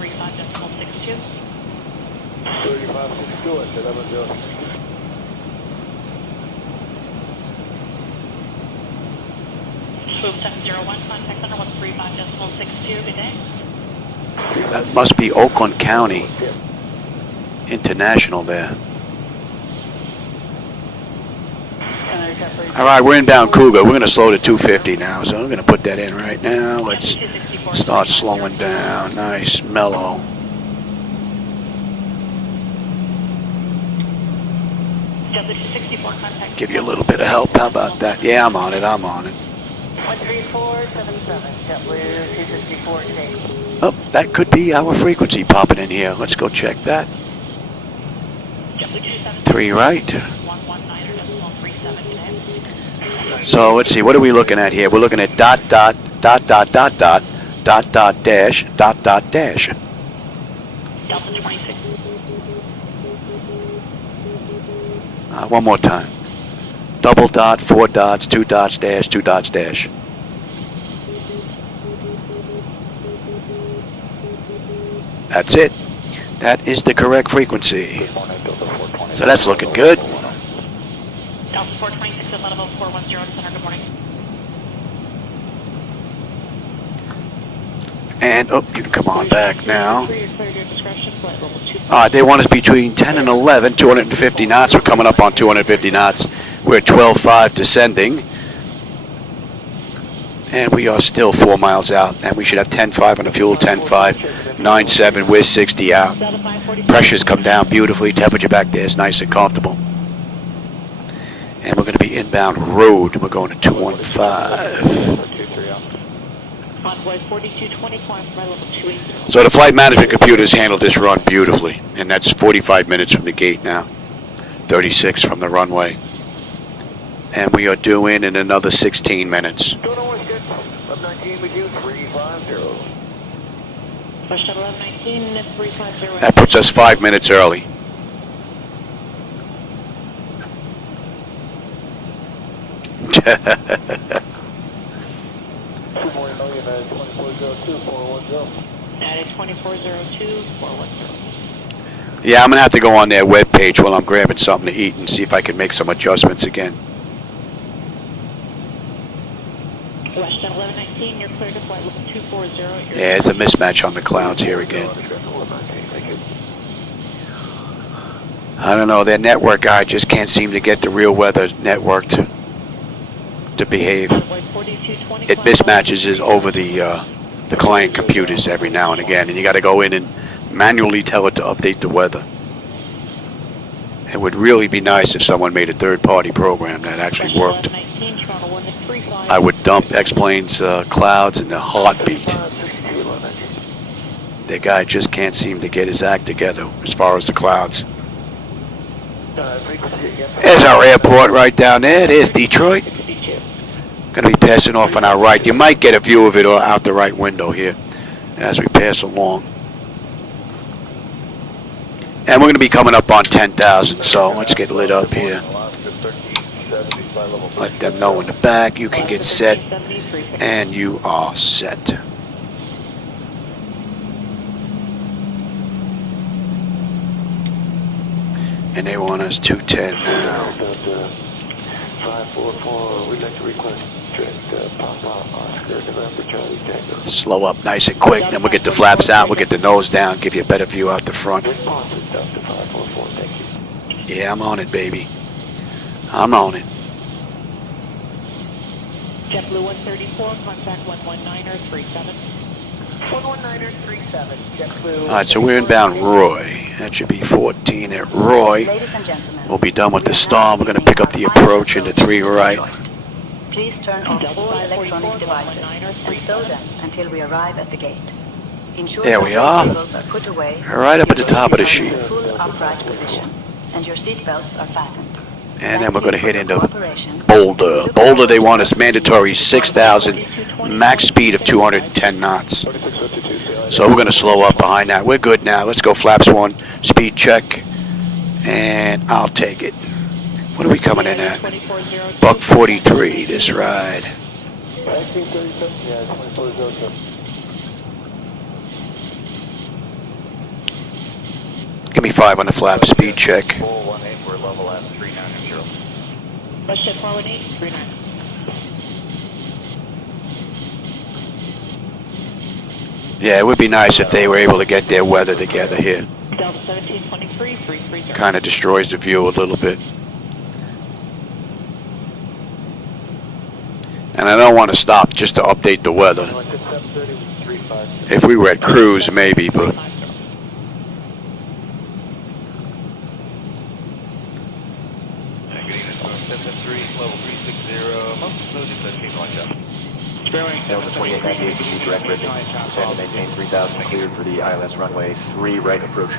That must be Oakland County International there. All right, we're inbound Cougar. We're going to slow to 250 now, so I'm going to put that in right now. Let's start slowing down. Nice, mellow. Give you a little bit of help. How about that? Yeah, I'm on it. I'm on it. 13477, JetBlue 264K. Oh, that could be our frequency popping in here. Let's go check that. 3 right. So let's see, what are we looking at here? We're looking at dot dash. One more time. Double dot, 4 dots, 2 dots dash, 2 dots dash. That's it. That is the correct frequency. So that's looking good. Delta 426 at level 410 center, good morning. And, oh, you can come on back now. They want us between 10 and 11, 250 knots. We're coming up on 250 knots. We're at 12.5 descending. And we are still 4 miles out. And we should have 10.5 on the fuel, 10.5, 9.7. We're 60 out. Pressure's come down beautifully. Temperature back there is nice and comfortable. And we're going to be inbound road. We're going to 215. So the flight management computers handled this run beautifully. And that's 45 minutes from the gate now. 36 from the runway. And we are due in another 16 minutes. That puts us 5 minutes early. Yeah, I'm going to have to go on their webpage while I'm grabbing something to eat and see if I can make some adjustments again. Western 1119, you're clear to flight level 240. Yeah, there's a mismatch on the clouds here again. I don't know, their network guy just can't seem to get the real weather network to behave. It mismatches is over the the client computers every now and again, and you got to go in and manually tell it to update the weather. It would really be nice if someone made a third-party program that actually worked. I would dump X-Plane's clouds in a heartbeat. The guy just can't seem to get his act together as far as the clouds. There's our airport right down there. There's Detroit. Going to be passing off on our right. You might get a view of it out the right window here as we pass along. And we're going to be coming up on 10,000, so let's get lit up here. Let them know in the back you can get set, and you are set. And they want us 210 now. 544, we'd like to request Papa Oscar November Charlie Tango. Slow up nice and quick, then we'll get the flaps out, we'll get the nose down, give you a better view out the front. Yeah, I'm on it, baby. I'm on it. JetBlue 134, contact 119er 37. 119er 37, JetBlue. All right, so we're inbound Roy. That should be 14 at Roy. We'll be done with the stall. We're going to pick up the approach into 3 right. Please turn off all electronic devices and stow them until we arrive at the gate. Ensure There we are. cables are put away, Right up at the top of the sheet. in full upright position, and your seat belts are fastened. And then we're going to hit into Boulder. Boulder, they want us mandatory 6,000, max speed of 210 knots. So we're going to slow up behind that. We're good now. Let's go flaps 1, speed check, and I'll take it. What are we coming in at? Buck 43, this ride. Give me 5 on the flap, speed check. Westjet 418, 39. Yeah, it would be nice if they were able to get their weather together here. Delta 1723, 330. Kind of destroys the view a little bit. And I don't want to stop just to update the weather. If we were at cruise, maybe, but... Delta 2898, proceed direct rigging. Descend and maintain 3,000, cleared for the ILS runway 3 right approach.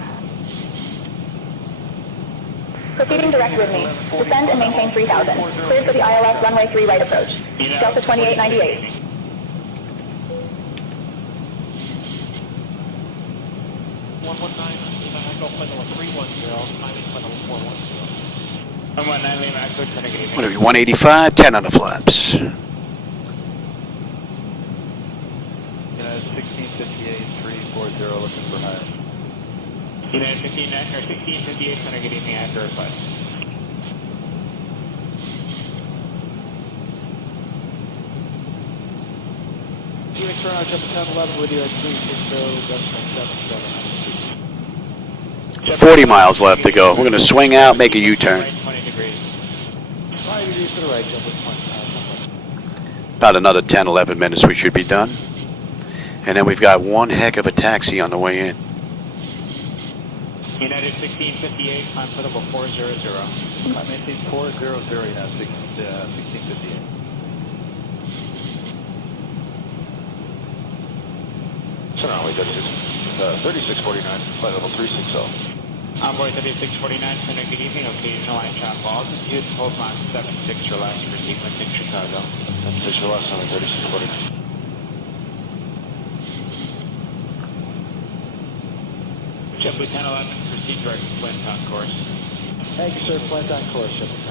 Proceeding direct with me. Descend and maintain 3,000. Cleared for the ILS runway 3 right approach. Delta 2898. What are we, 185? 10 on the flaps. 1658, 340, looking for higher. United 1658, center, good evening, accurate flight. Phoenix Toronto, jump 1011 with you at 360, 40 miles left to go. We're going to swing out, make a U-turn. 20 degrees. 5 degrees to the right, jump with 20. About another 10, 11 minutes we should be done. And then we've got one heck of a taxi on the way in. United 1658, climb foot level 400. I'm maintain 400 now, 1658. Surround, that's 3649, flight level 360. Envoy 3649, center, good evening, occasional line shot balls. Altitude, hold on 76, relax for sequence in Chicago. 76 relax, on 3649. JetBlue 1011, proceed direct to Flint on course. Thank you, sir. Flight on course, JetBlue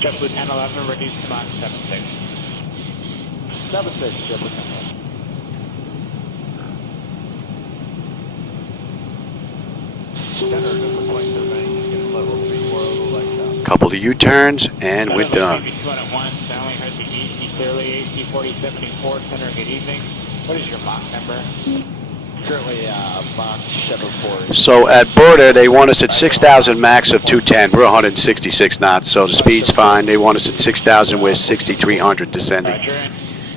1011. JetBlue 1011, reduce to Mach 76. 76, JetBlue 1011. Couple of U-turns, and we're done. Clearly AC 4074, center, good evening. What is your Mach number? Currently, Box 74. So at border, they want us at 6,000 max of 210. We're 166 knots, so the speed's fine. They want us at 6,000. We're 6,300 descending,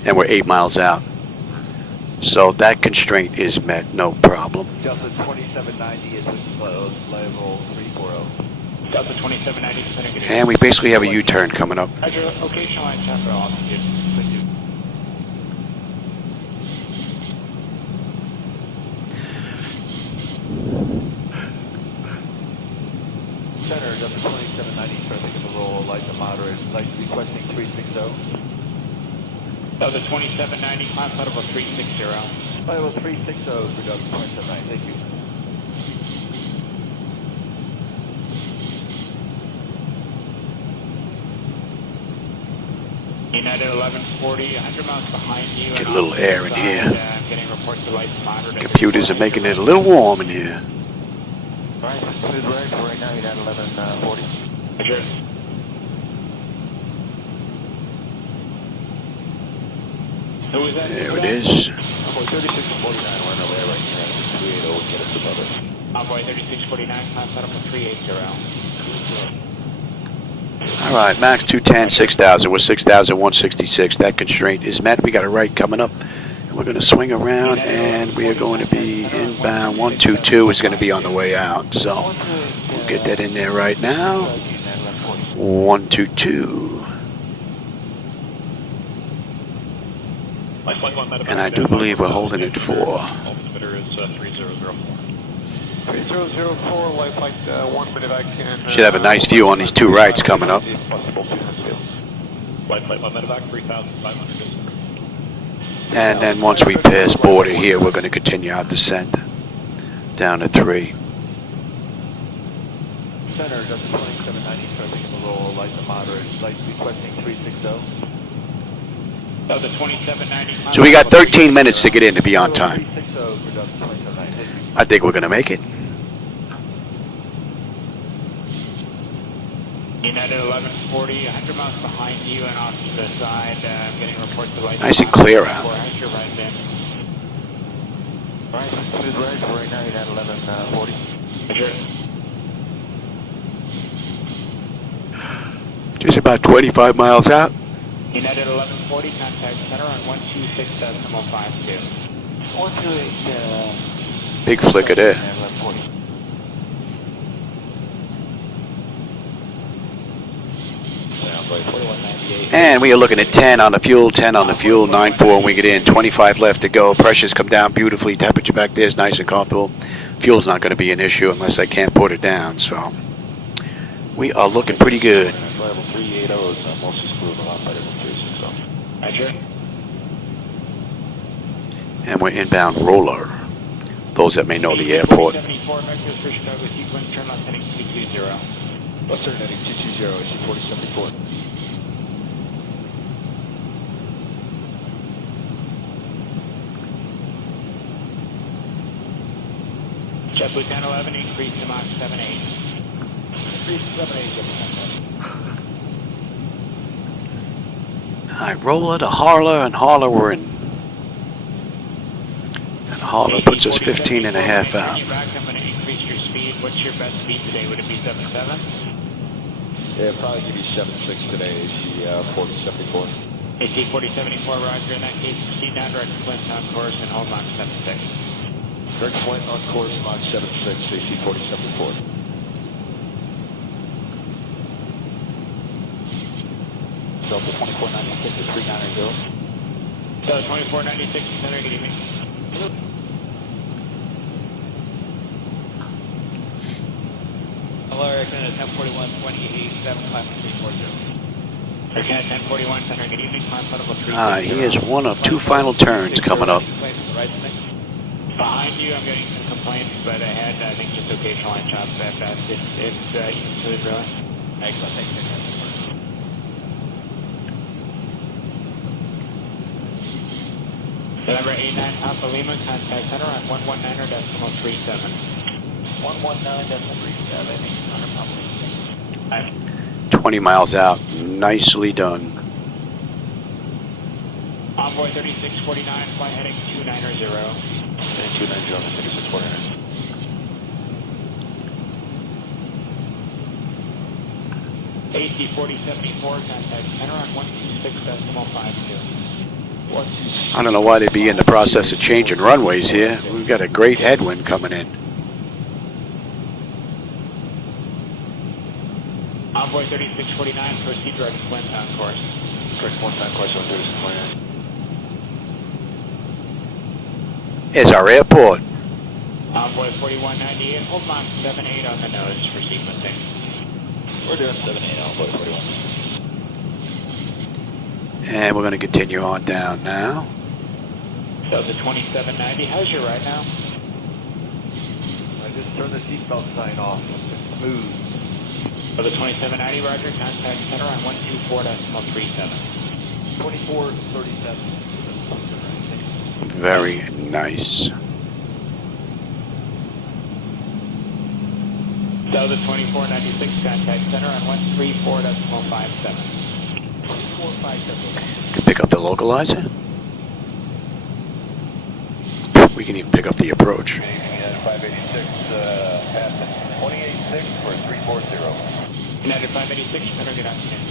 and we're 8 miles out. So that constraint is met, no problem. Delta 2790 is disclosed, level 340. Delta 2790. And we basically have a U-turn coming up. Roger, occasional line chopper altitude. Center, Delta 2790, traffic in the roll, light to moderate, light requesting 360. Delta 2790, climb level 360. Level 360 for Delta 2790, thank you. United 1140, 100 miles behind you. Get a little air in here. Getting reports of light to moderate. Computers are making it a little warm in here. Right, smooth right, right now United 1140. Roger. Who is that? There it is. Envoy 3649, we're on our way right here. 380 will get us above it. Envoy 3649, climb level 380. All right, max 210, 6,000. We're 6,166. That constraint is met. We got a right coming up. And we're going to swing around, and we are going to be inbound. 122 is going to be on the way out. So we'll get that in there right now. 122. And I do believe we're holding it for. Altimeter is 3004. 3004, light flight 1 minute I can... Should have a nice view on these two rights coming up. Light flight 1 minute back, 3,500. And then once we pass border here, we're going to continue our descent down to 3. Center, Delta 2790, traffic in the roll, light to moderate, light requesting 360. Delta 2790. So we got 13 minutes to get in to be on time. I think we're going to make it. United 1140, 100 miles behind you and off to the side, getting reports of light. Nice and clear out. Your right bin. Right, smooth right, right now United 1140. Roger. Just about 25 miles out. United 1140, contact center on 126.52. 128, Big flicker there. 1140. And we are looking at 10 on the fuel, 10 on the fuel, 9.4 when we get in, 25 left to go. Pressures come down beautifully. Temperature back there is nice and comfortable. Fuel's not going to be an issue unless I can't put it down. So we are looking pretty good. Level 380 is mostly smooth, a lot better than 360. Roger. And we're inbound roller. Those that may know the airport. 74, Vector Fish Dog with sequence, turn left heading 220. Left turn heading 220, AC 4074. JetBlue 1011, increase to Mach 78. Increase to 78, All right, roller to Harler, and Harler we're in. And Harler puts us 15 and a half out. I'm going to increase your speed. What's your best speed today? Would it be 77? Yeah, probably give you 76 today, AC 4074. AC 4074, roger. In that case, proceed down direct Flint on course and hold Mach 76. Direct Flint on course, Mach 76, AC 4074. Delta 2496 is 390. Delta 2496, center, good evening. Hello, Aircraft at 1041, 2887, climb 340. Aircraft 1041, center, good evening, climb level 3. He has one of two final turns coming up. Behind you, I'm getting some complaints, but ahead, I think just occasional line chops that fast. It's even smooth, really. Excellent, thank you. November 89 Alpha Lima, contact center on 119.37. 119.37. 20 miles out. Nicely done. Envoy 3649, flight heading 290. 290 on the 3649. AC 4074, contact center on 126.52. I don't know why they'd be in the process of changing runways here. We've got a great headwind coming in. Envoy 3649, proceed direct westbound course. Correct, one-time course on 3649. It's our airport. Envoy 4198, hold Mach 78 on the nose for sequencing. We're doing 78 Envoy 41. And we're going to continue on down now. Delta 2790, how's your ride now? I just turned the seatbelt sign off. It's smooth. Delta 2790, roger, contact center on 124.37. 2437. Very nice. Delta 2496, contact center on 134.57. 2457. Can pick up the localizer. We can even pick up the approach. 586, passing 28.6 for 340. United 586, center, good afternoon.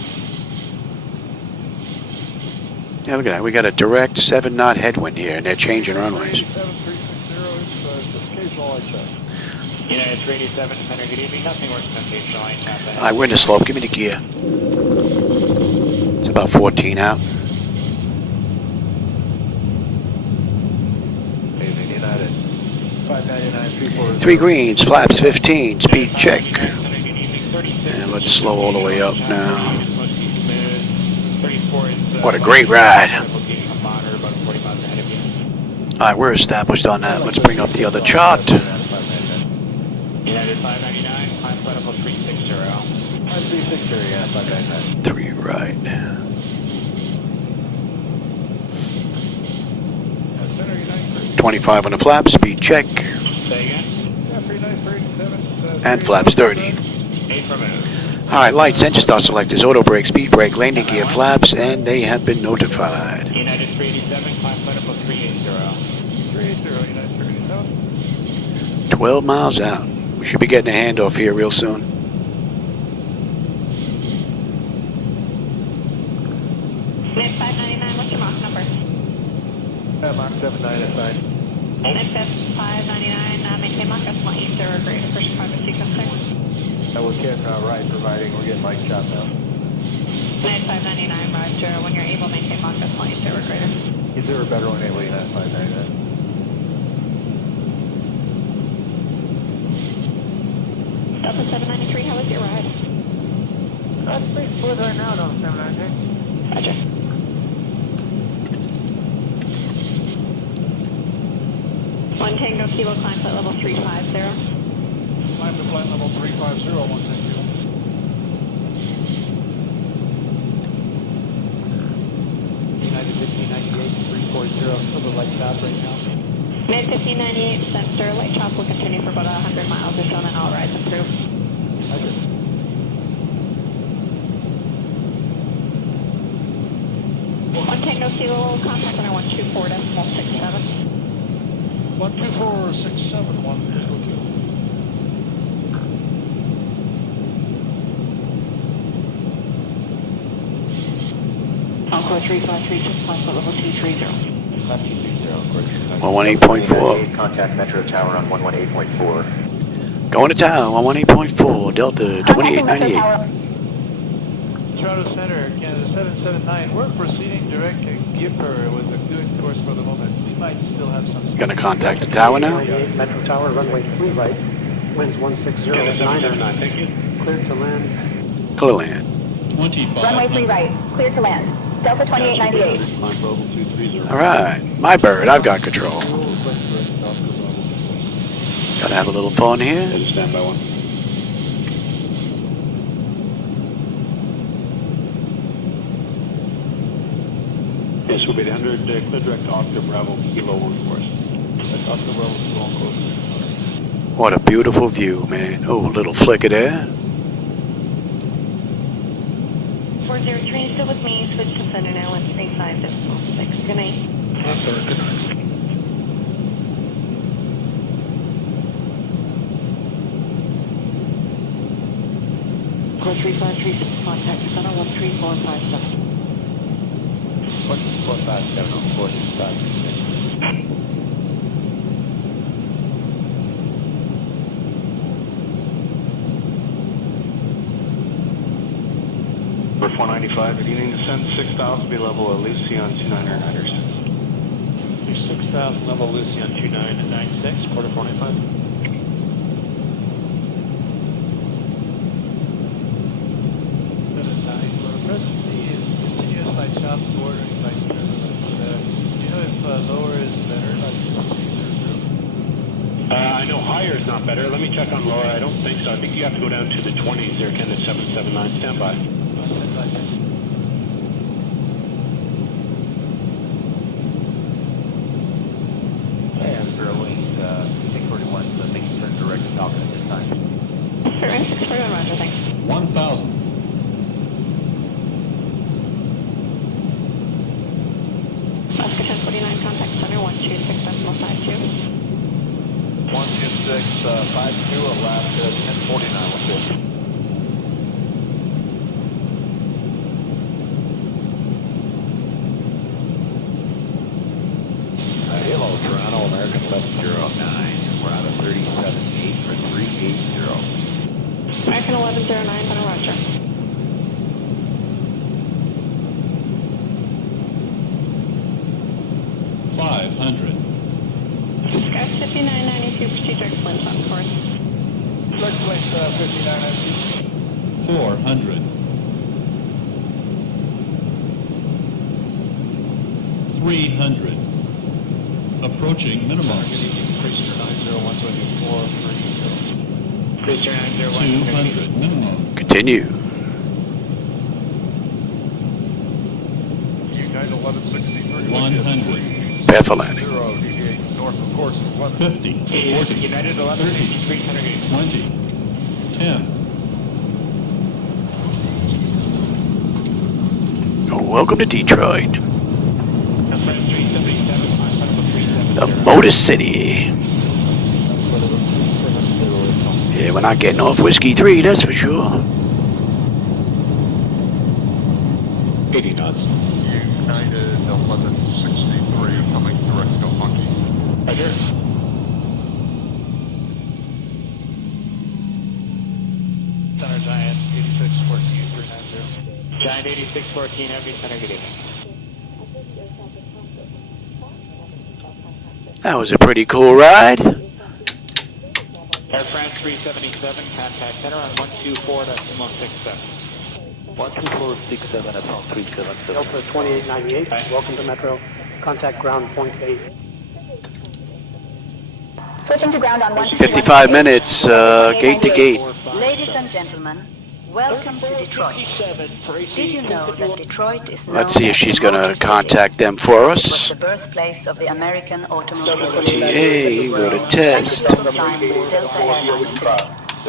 Yeah, look at that. We got a direct 7-knot headwind here, and they're changing runways. 7360, occasional light check. United 387, center, good evening. Nothing worse than occasional light check. All right, we're in the slope. Give me the gear. It's about 14 out. United 599, 3 greens, flaps 15, speed check. And let's slow all the way up now. What a great ride. All right, we're established on that. Let's bring up the other chart. United 599, climb flight level 360. 360, yeah, 599. 3 right. Center, United 25 on the flaps, speed check. Say again? Yeah, 3937. And flaps 30. 8 for move. All right, lights, engine start selectors, auto brake, speed brake, landing gear, flaps, and they have been notified. United 387, climb flight level 380. 380, United 380. 12 miles out. We should be getting a handoff here real soon. United 599, what's your Mach number? Mach 79 assigned. United 599, maintain Mach decimal 80 or greater, first private sequencer. We're getting right, providing we're getting mic chop now. United 599, roger, when you're able, maintain Mach decimal 80 or greater. Is there a better one able United 599? Delta 793, how was your ride? That's pretty smooth right now, though, 793. Roger. One Tango Kilo, climb flight level 350. Climb to flight level 350, 1 Tango. United 1598, 340, still the light stop right now. Mid 1598, sensor, light chop will continue for about 100 miles or so, and then all rides improve. Roger. One Tango Kilo, contact center 124.67. 12467, 1 Tango Kilo. Encore 3536, climb flight level 230. 118.4. Contact Metro Tower on 118.4. Going to town, 118.4, Delta 2898. Toronto Center, Canada 779. We're proceeding direct Gipper with a good course for the moment. We might still have some. Gonna contact the tower now? Metro Tower, runway 3 right, winds 160.9. Thank you. Cleared to land. Clear land. 25. Runway 3 right, clear to land. Delta 2898. All right, my bird, I've got control. Gotta have a little fun here. Stand by 1. Yes, we'll be 100, clear direct to Oscar Bravo, Kilo 1 course. That's Oscar Bravo, Kilo 1 course. What a beautiful view, man. Oh, a little flicker there. 403, still with me, switch to center now, 135.6. Good night. Yes, sir. Good night. Echo 3536, contact center 13457. 13457 on 465. For 495, good evening, descend 6,000, be level at Lucy on 2999ers. 6,000 level Lucy on 2996, quarter 495. Presently is continuous by south bordering by turbulence. Do you know if lower is better, like 6,000? I know higher is not better. Let me check on lower. I don't think so. I think you have to go down to the 20s there, Ken, at 779. Stand by. And growing 641, so making turn direct to Falcon at this time. Sir, 641, roger, thanks. 1,000. Alaska 1049, contact center 126.52. 12652, Alaska 1049, what's this? Hello, Toronto, American 1109. We're out of 37.8 for 380. American 1109, center roger. Sky 5992, procedure X-Plane on course. X-Plane 5992. 400. 300. Approaching minimums. Cruiser 9012430. Cruiser 901. 200 minimum. Continue. United 1163. 100. Prepare for landing. 0, deviate north of course 11. 50. 40. United 1163, 30. 20. 10. Oh, welcome to Detroit. The Motor City. Yeah, we're not getting off Whiskey 3, that's for sure. 80 knots. United 1163, coming direct to Monkey. Roger. Center Giant 8614 390. Giant 8614, Heavy Center, good evening. That was a pretty cool ride. Air France 377, contact center on 124.167. 12467, that's on 377. Delta 2898, welcome to Metro. Contact ground point 8. Switching to ground on 121. 55 minutes, gate to gate. Ladies and gentlemen, welcome to Detroit. Did you know that Detroit is known Let's see if as she's the going Motor to contact them for City? It was us. the birthplace of the American automobile TA, go to test. Thank you for flying with Delta Airlines today.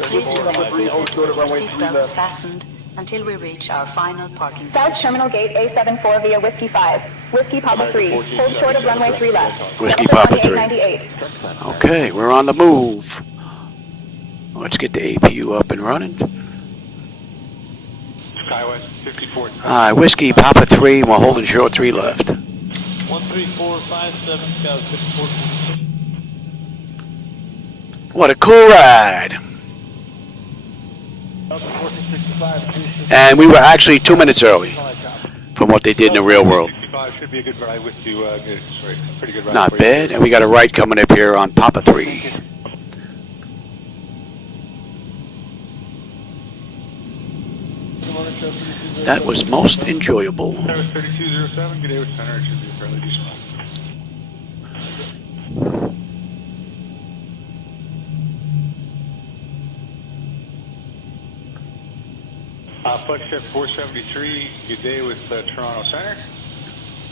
Please remain seated with your seatbelts fastened until we reach our final parking South Terminal Gate A74 via Whiskey 5. Whiskey Papa 3. Hold short of runway 3 left. Whiskey Delta Papa 3. 2898. Okay, we're on the move. Let's get the APU up and running. Skywest 54. Alright, Whiskey Papa 3, we're holding short 3 left. 13457, Scout 54. What a cool ride. And we were actually 2 minutes early from what they did in the real world. 65 should be a good ride with you. Sorry, pretty good ride. Not for bad. you. And we got a right coming up here on Papa 3. That was most enjoyable. That was 3207. Good day with center. It should be a fairly decent ride. Flagship 473. Good day with Toronto Center.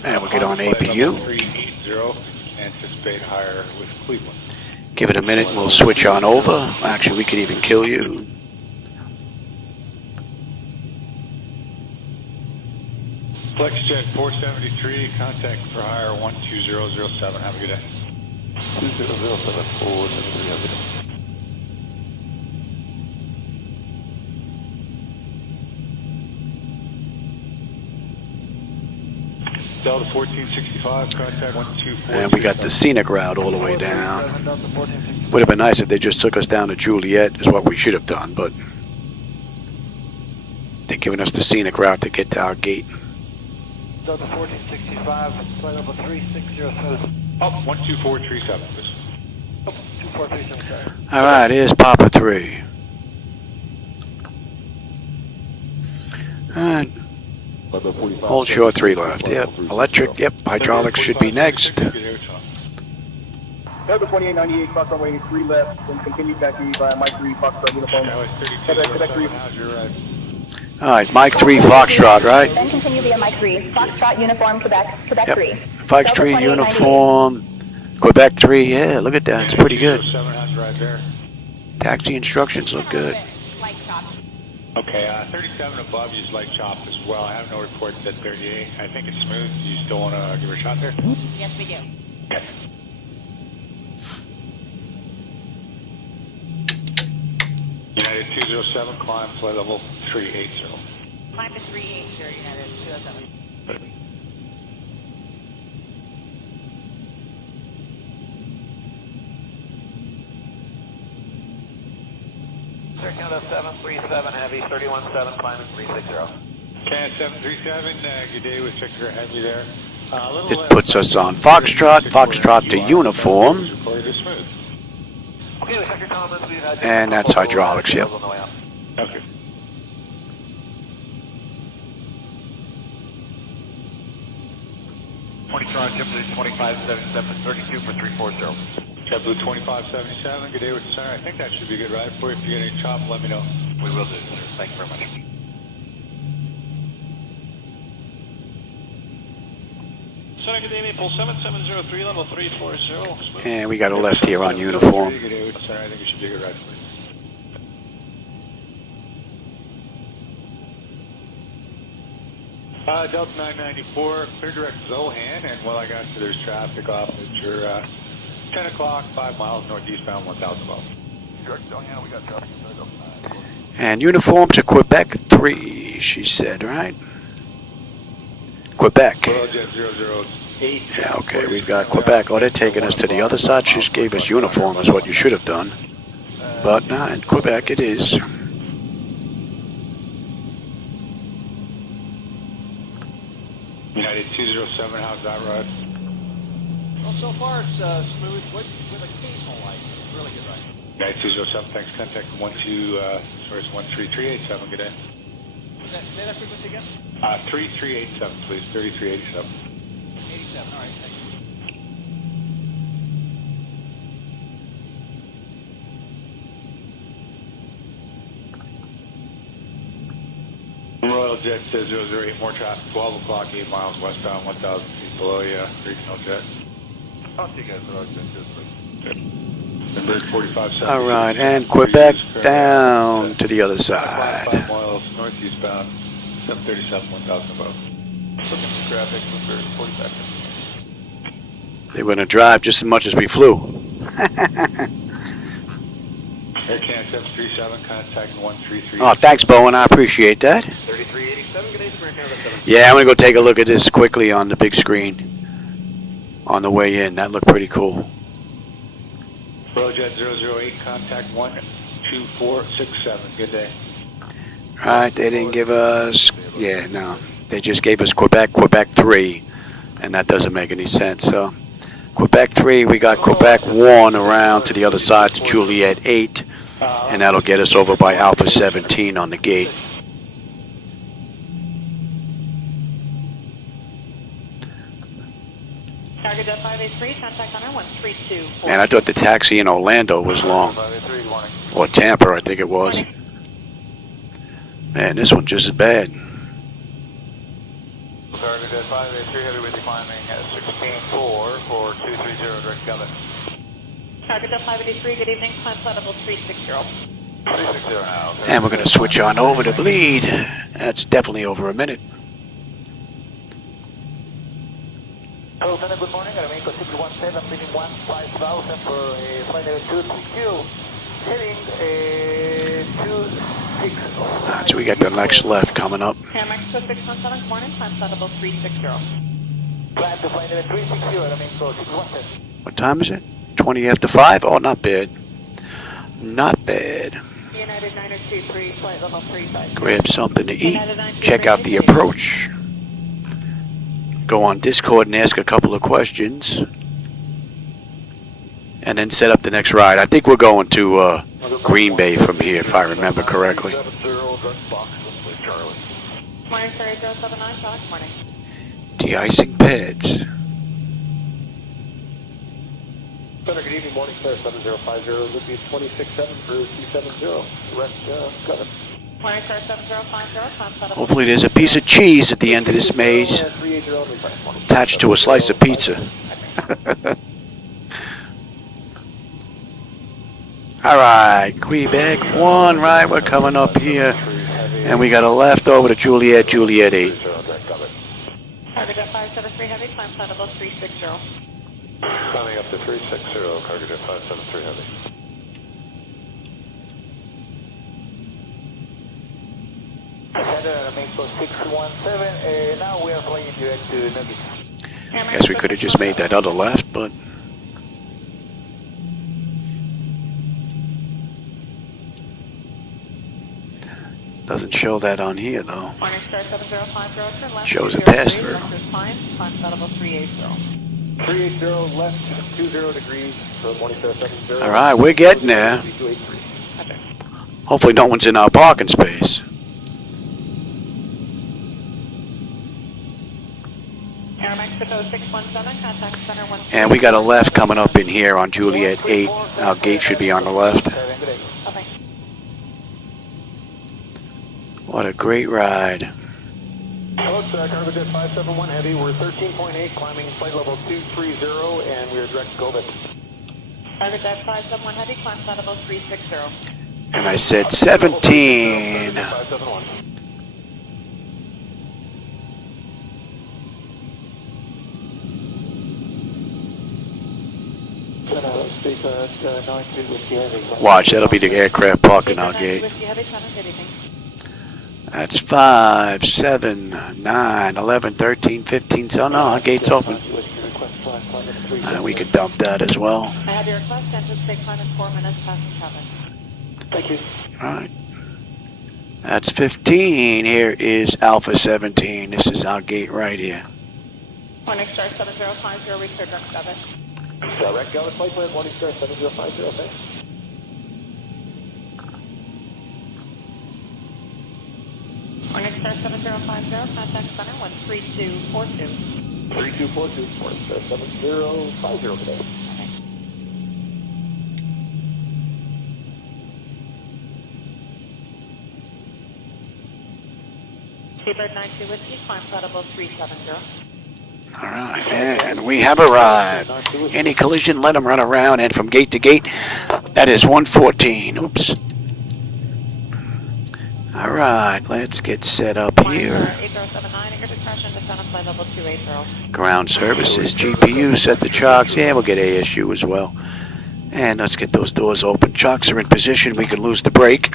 And we'll get on APU. 380. Anticipate higher with Cleveland. Give it a minute and we'll switch on over. Actually, we could even kill you. FlexJet 473, contact for higher 12007. Have a good day. 2007 forward, have a good day. Delta 1465, contact 124. And we got the scenic route all the way down. Would have been nice if they just took us down to Juliet, is what we should have done, but they're giving us the scenic route to get to our gate. Delta 1465, flight level 3607. Oh, 12437, please. Oh, 2437, sorry. All right, here's Papa 3. All right. Hold short 3 left. Yep. Electric. Yep. Hydraulics should be next. Delta 2898, cross runway 3 left, then continue back to via Mike 3, Foxtrot uniform. Quebec 3. All right, Mike 3 Foxtrot, right? Then continue via Mike 3, Foxtrot uniform, Quebec 3. Fox 3 uniform, Quebec 3. Yeah, look at that. It's pretty good. Taxi instructions look good. Okay, 37 above, use light chop as well. I have no reports at 38. I think it's smooth. Do you still want to give her a shot there? Yes, we do. Okay. United 207, climb flight level 380. Climb to 380, United 207. Canada 737 Heavy, 317, climbing 360. Canada 737, good day with Victor Heavy there. It puts us on Foxtrot, Foxtrot to uniform. And that's hydraulics, yep. Okay. JetBlue 2577, 32 for 340. JetBlue 2577, good day with the center. I think that should be a good ride for you. If you get any chop, let me know. We will do, sir. Thank you very much. Center, good day, Maple 7703, level 340. And we got a left here on uniform. Good day with the center. I think it should be a good ride for you. Delta 994, clear direct Zohan, and well, I got you, there's traffic off at your 10 o'clock, 5 miles northeastbound, 1000 above. Direct Zohan, we got traffic. And uniform to Quebec 3, she said, right? Quebec. Jet 008. Yeah, okay, we've got Quebec. Oh, they're taking us to the other side. She just gave us uniform is what you should have done. But nah, in Quebec it is. United 207, how's that ride? Well, so far it's smooth with occasional light. It's really good ride. United 207, thanks. Contact 13387, good day. Say that frequency again? 3387, please, 3387. 87, all right, thank you. Royal Jet 008, more traffic, 12 o'clock, 8 miles westbound, 1,000 feet below you, regional jet. I'll see you guys at our jet, Number 45. All right, and Quebec down to the other side. 5 miles northeastbound, 737, 1,000 above. Traffic, number 45. They were going to drive just as much as we flew. Air Can 737, contact 133. Oh, thanks, Bowen. I appreciate that. 3387, good day, Spirit Canada 7. Yeah, I'm going to go take a look at this quickly on the big screen on the way in. That looked pretty cool. Royal Jet 008, contact 12467. Good day. Right, they didn't give us, yeah, no. They just gave us Quebec 3, and that doesn't make any sense. So Quebec 3, we got Quebec 1 around to the other side to Juliet 8, and that'll get us over by Alpha 17 on the gate. Target Jet 583, contact on 1324. And I thought the taxi in Orlando was long, or Tampa, I think it was. Man, this one's just as bad. Target Jet 583, heavy with climbing at 16.4 for 230 direct Kelvin. Target Jet 583, good evening, climb flight level 360. 360 now. And we're going to switch on over to bleed. That's definitely over a minute. Hello, Lieutenant, good morning. I remain Pacific 17, leaving 15,000 for flight level 262, heading 260. Alright, so we got the next left coming up. Hammex 2617, morning, climb flight level 360. Climb to flight level 360, remain close 617. What time is it? 20 after 5? Oh, not bad. Not bad. United 923, flight level 35. Grab something to eat. Check out the approach. Go on Discord and ask a couple of questions. And then set up the next ride. I think we're going to Green Bay from here, if I remember correctly. Morning, sir, 079, Sonic, morning. De-icing pads. Center, good evening, morning, sir, 7050, would be 267 for 270, rest, cover. Morning, sir, 7050, Hopefully there's a piece of cheese at the end of this maze, attached to a slice of pizza. Alright, Quebec 1, right, we're coming up here, and we got a left over to Juliet 8. Target 573 heavy, climb flight level 360. Climbing up to 360, cargo jet 573 heavy. Chatter, remain close 617, now we are flying direct to Nuggets. Guess we could have just made that other left, but... doesn't show that on here, though. Morning, star 7050, turn left. Shows a pass-through. Climb flight level 380. 380 left, 20 degrees, so morning, star 70. Alright, we're getting there. Hopefully no one's in our parking space. Air Mexico 617, contact center 1. And we got a left coming up in here on Juliet 8. Our gate should be on the left. What a great ride. Hello, sir, cargo jet 571 heavy, we're 13.8, climbing flight level 230, and we are direct to Gobit. Cargo jet 571 heavy, climb flight level 360. And I said 17. 571. Watch, that'll be the aircraft parking our gate. That's 5, 7, 9, 11, 13, 15. So no, our gate's open. And we can dump that as well. I have your request, anticipate climb in 4 minutes, passing traffic. Thank you. Alright. That's 15. Here is Alpha 17. This is our gate right here. Morning Star 7050, reach your direct Gobit. Direct Gobit, flight plan, Morning Star 7050, thanks. Morning Star 7050, contact center 13242. 3242, Morning Star 7050 today. Seabird 92 Whiskey, climb flight level 370. Alright, and we have arrived. Any collision, let them run around, and from gate to gate, that is 114. Oops. Alright, let's get set up here. 8079, your discretion, descend on flight level 280. Ground services, GPU, set the chocks. Yeah, we'll get ASU as well. And let's get those doors open. Chocks are in position, we can lose the brake.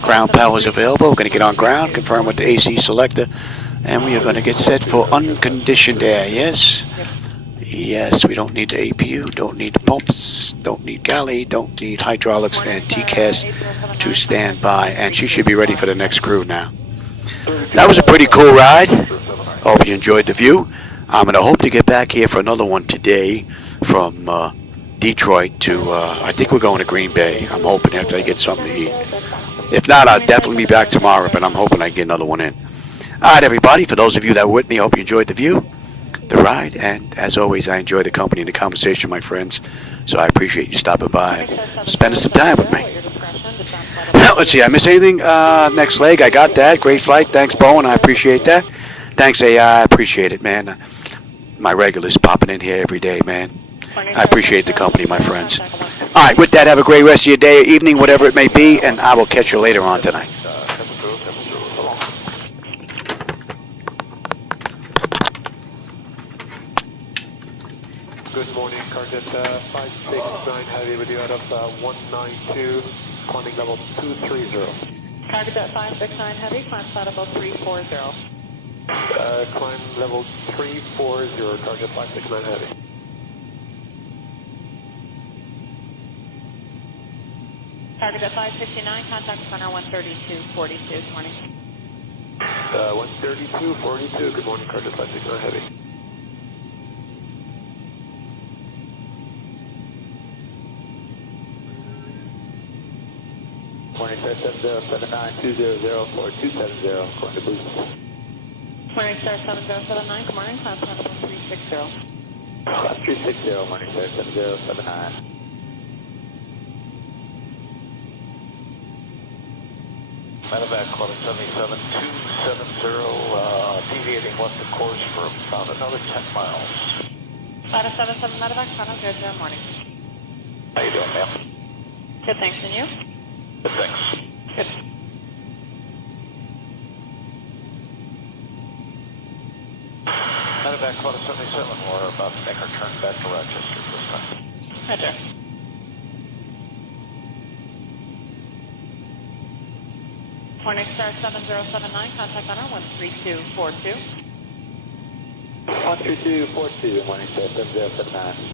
Ground power is available. We're going to get on ground, confirm with the AC selector, and we are going to get set for unconditioned air. Yes? Yes, we don't need the APU, don't need the pumps, don't need galley, don't need hydraulics and TCAS to stand by, and she should be ready for the next crew now. That was a pretty cool ride. Hope you enjoyed the view. I'm going to hope to get back here for another one today from Detroit to, I think we're going to Green Bay. I'm hoping after I get something to eat. If not, I'll definitely be back tomorrow, but I'm hoping I get another one in. All right, everybody, for those of you that were with me, I hope you enjoyed the view, the ride, and as always, I enjoy the company and the conversation, my friends, so I appreciate you stopping by, spending some time with me. Let's see, I miss anything? Next leg, I got that. Great flight. Thanks, Boeing. I appreciate that. Thanks, AI. I appreciate it, man. My regulars popping in here every day, man. I appreciate the company, my friends. All right, with that, have a great rest of your day or evening, whatever it may be, and I will catch you later on tonight. Good morning, Carjet 569 Heavy with you out of 192, climbing level 230. Cargo jet 569 Heavy, climb flight level 340. Climb level 340, target 569 heavy. Target at 569, contact center 132.42, good morning. 132.42, good morning, target 569 heavy. Morning, sir, 7079-200-4270, going to boost. Morning, sir, 7079, good morning, climb level 360. 360, morning, sir, 7079. Medevac calling 77270, deviating left of course for about another 10 miles. 577 Medevac, final 00, morning. How you doing, ma'am? Good, thanks, and you? Good, thanks. Good. Medevac calling 77, we're about to make our turn back to Rochester this time. Roger. Morning, star 7079, contact center 132.42. 132.42, morning, sir, 7079.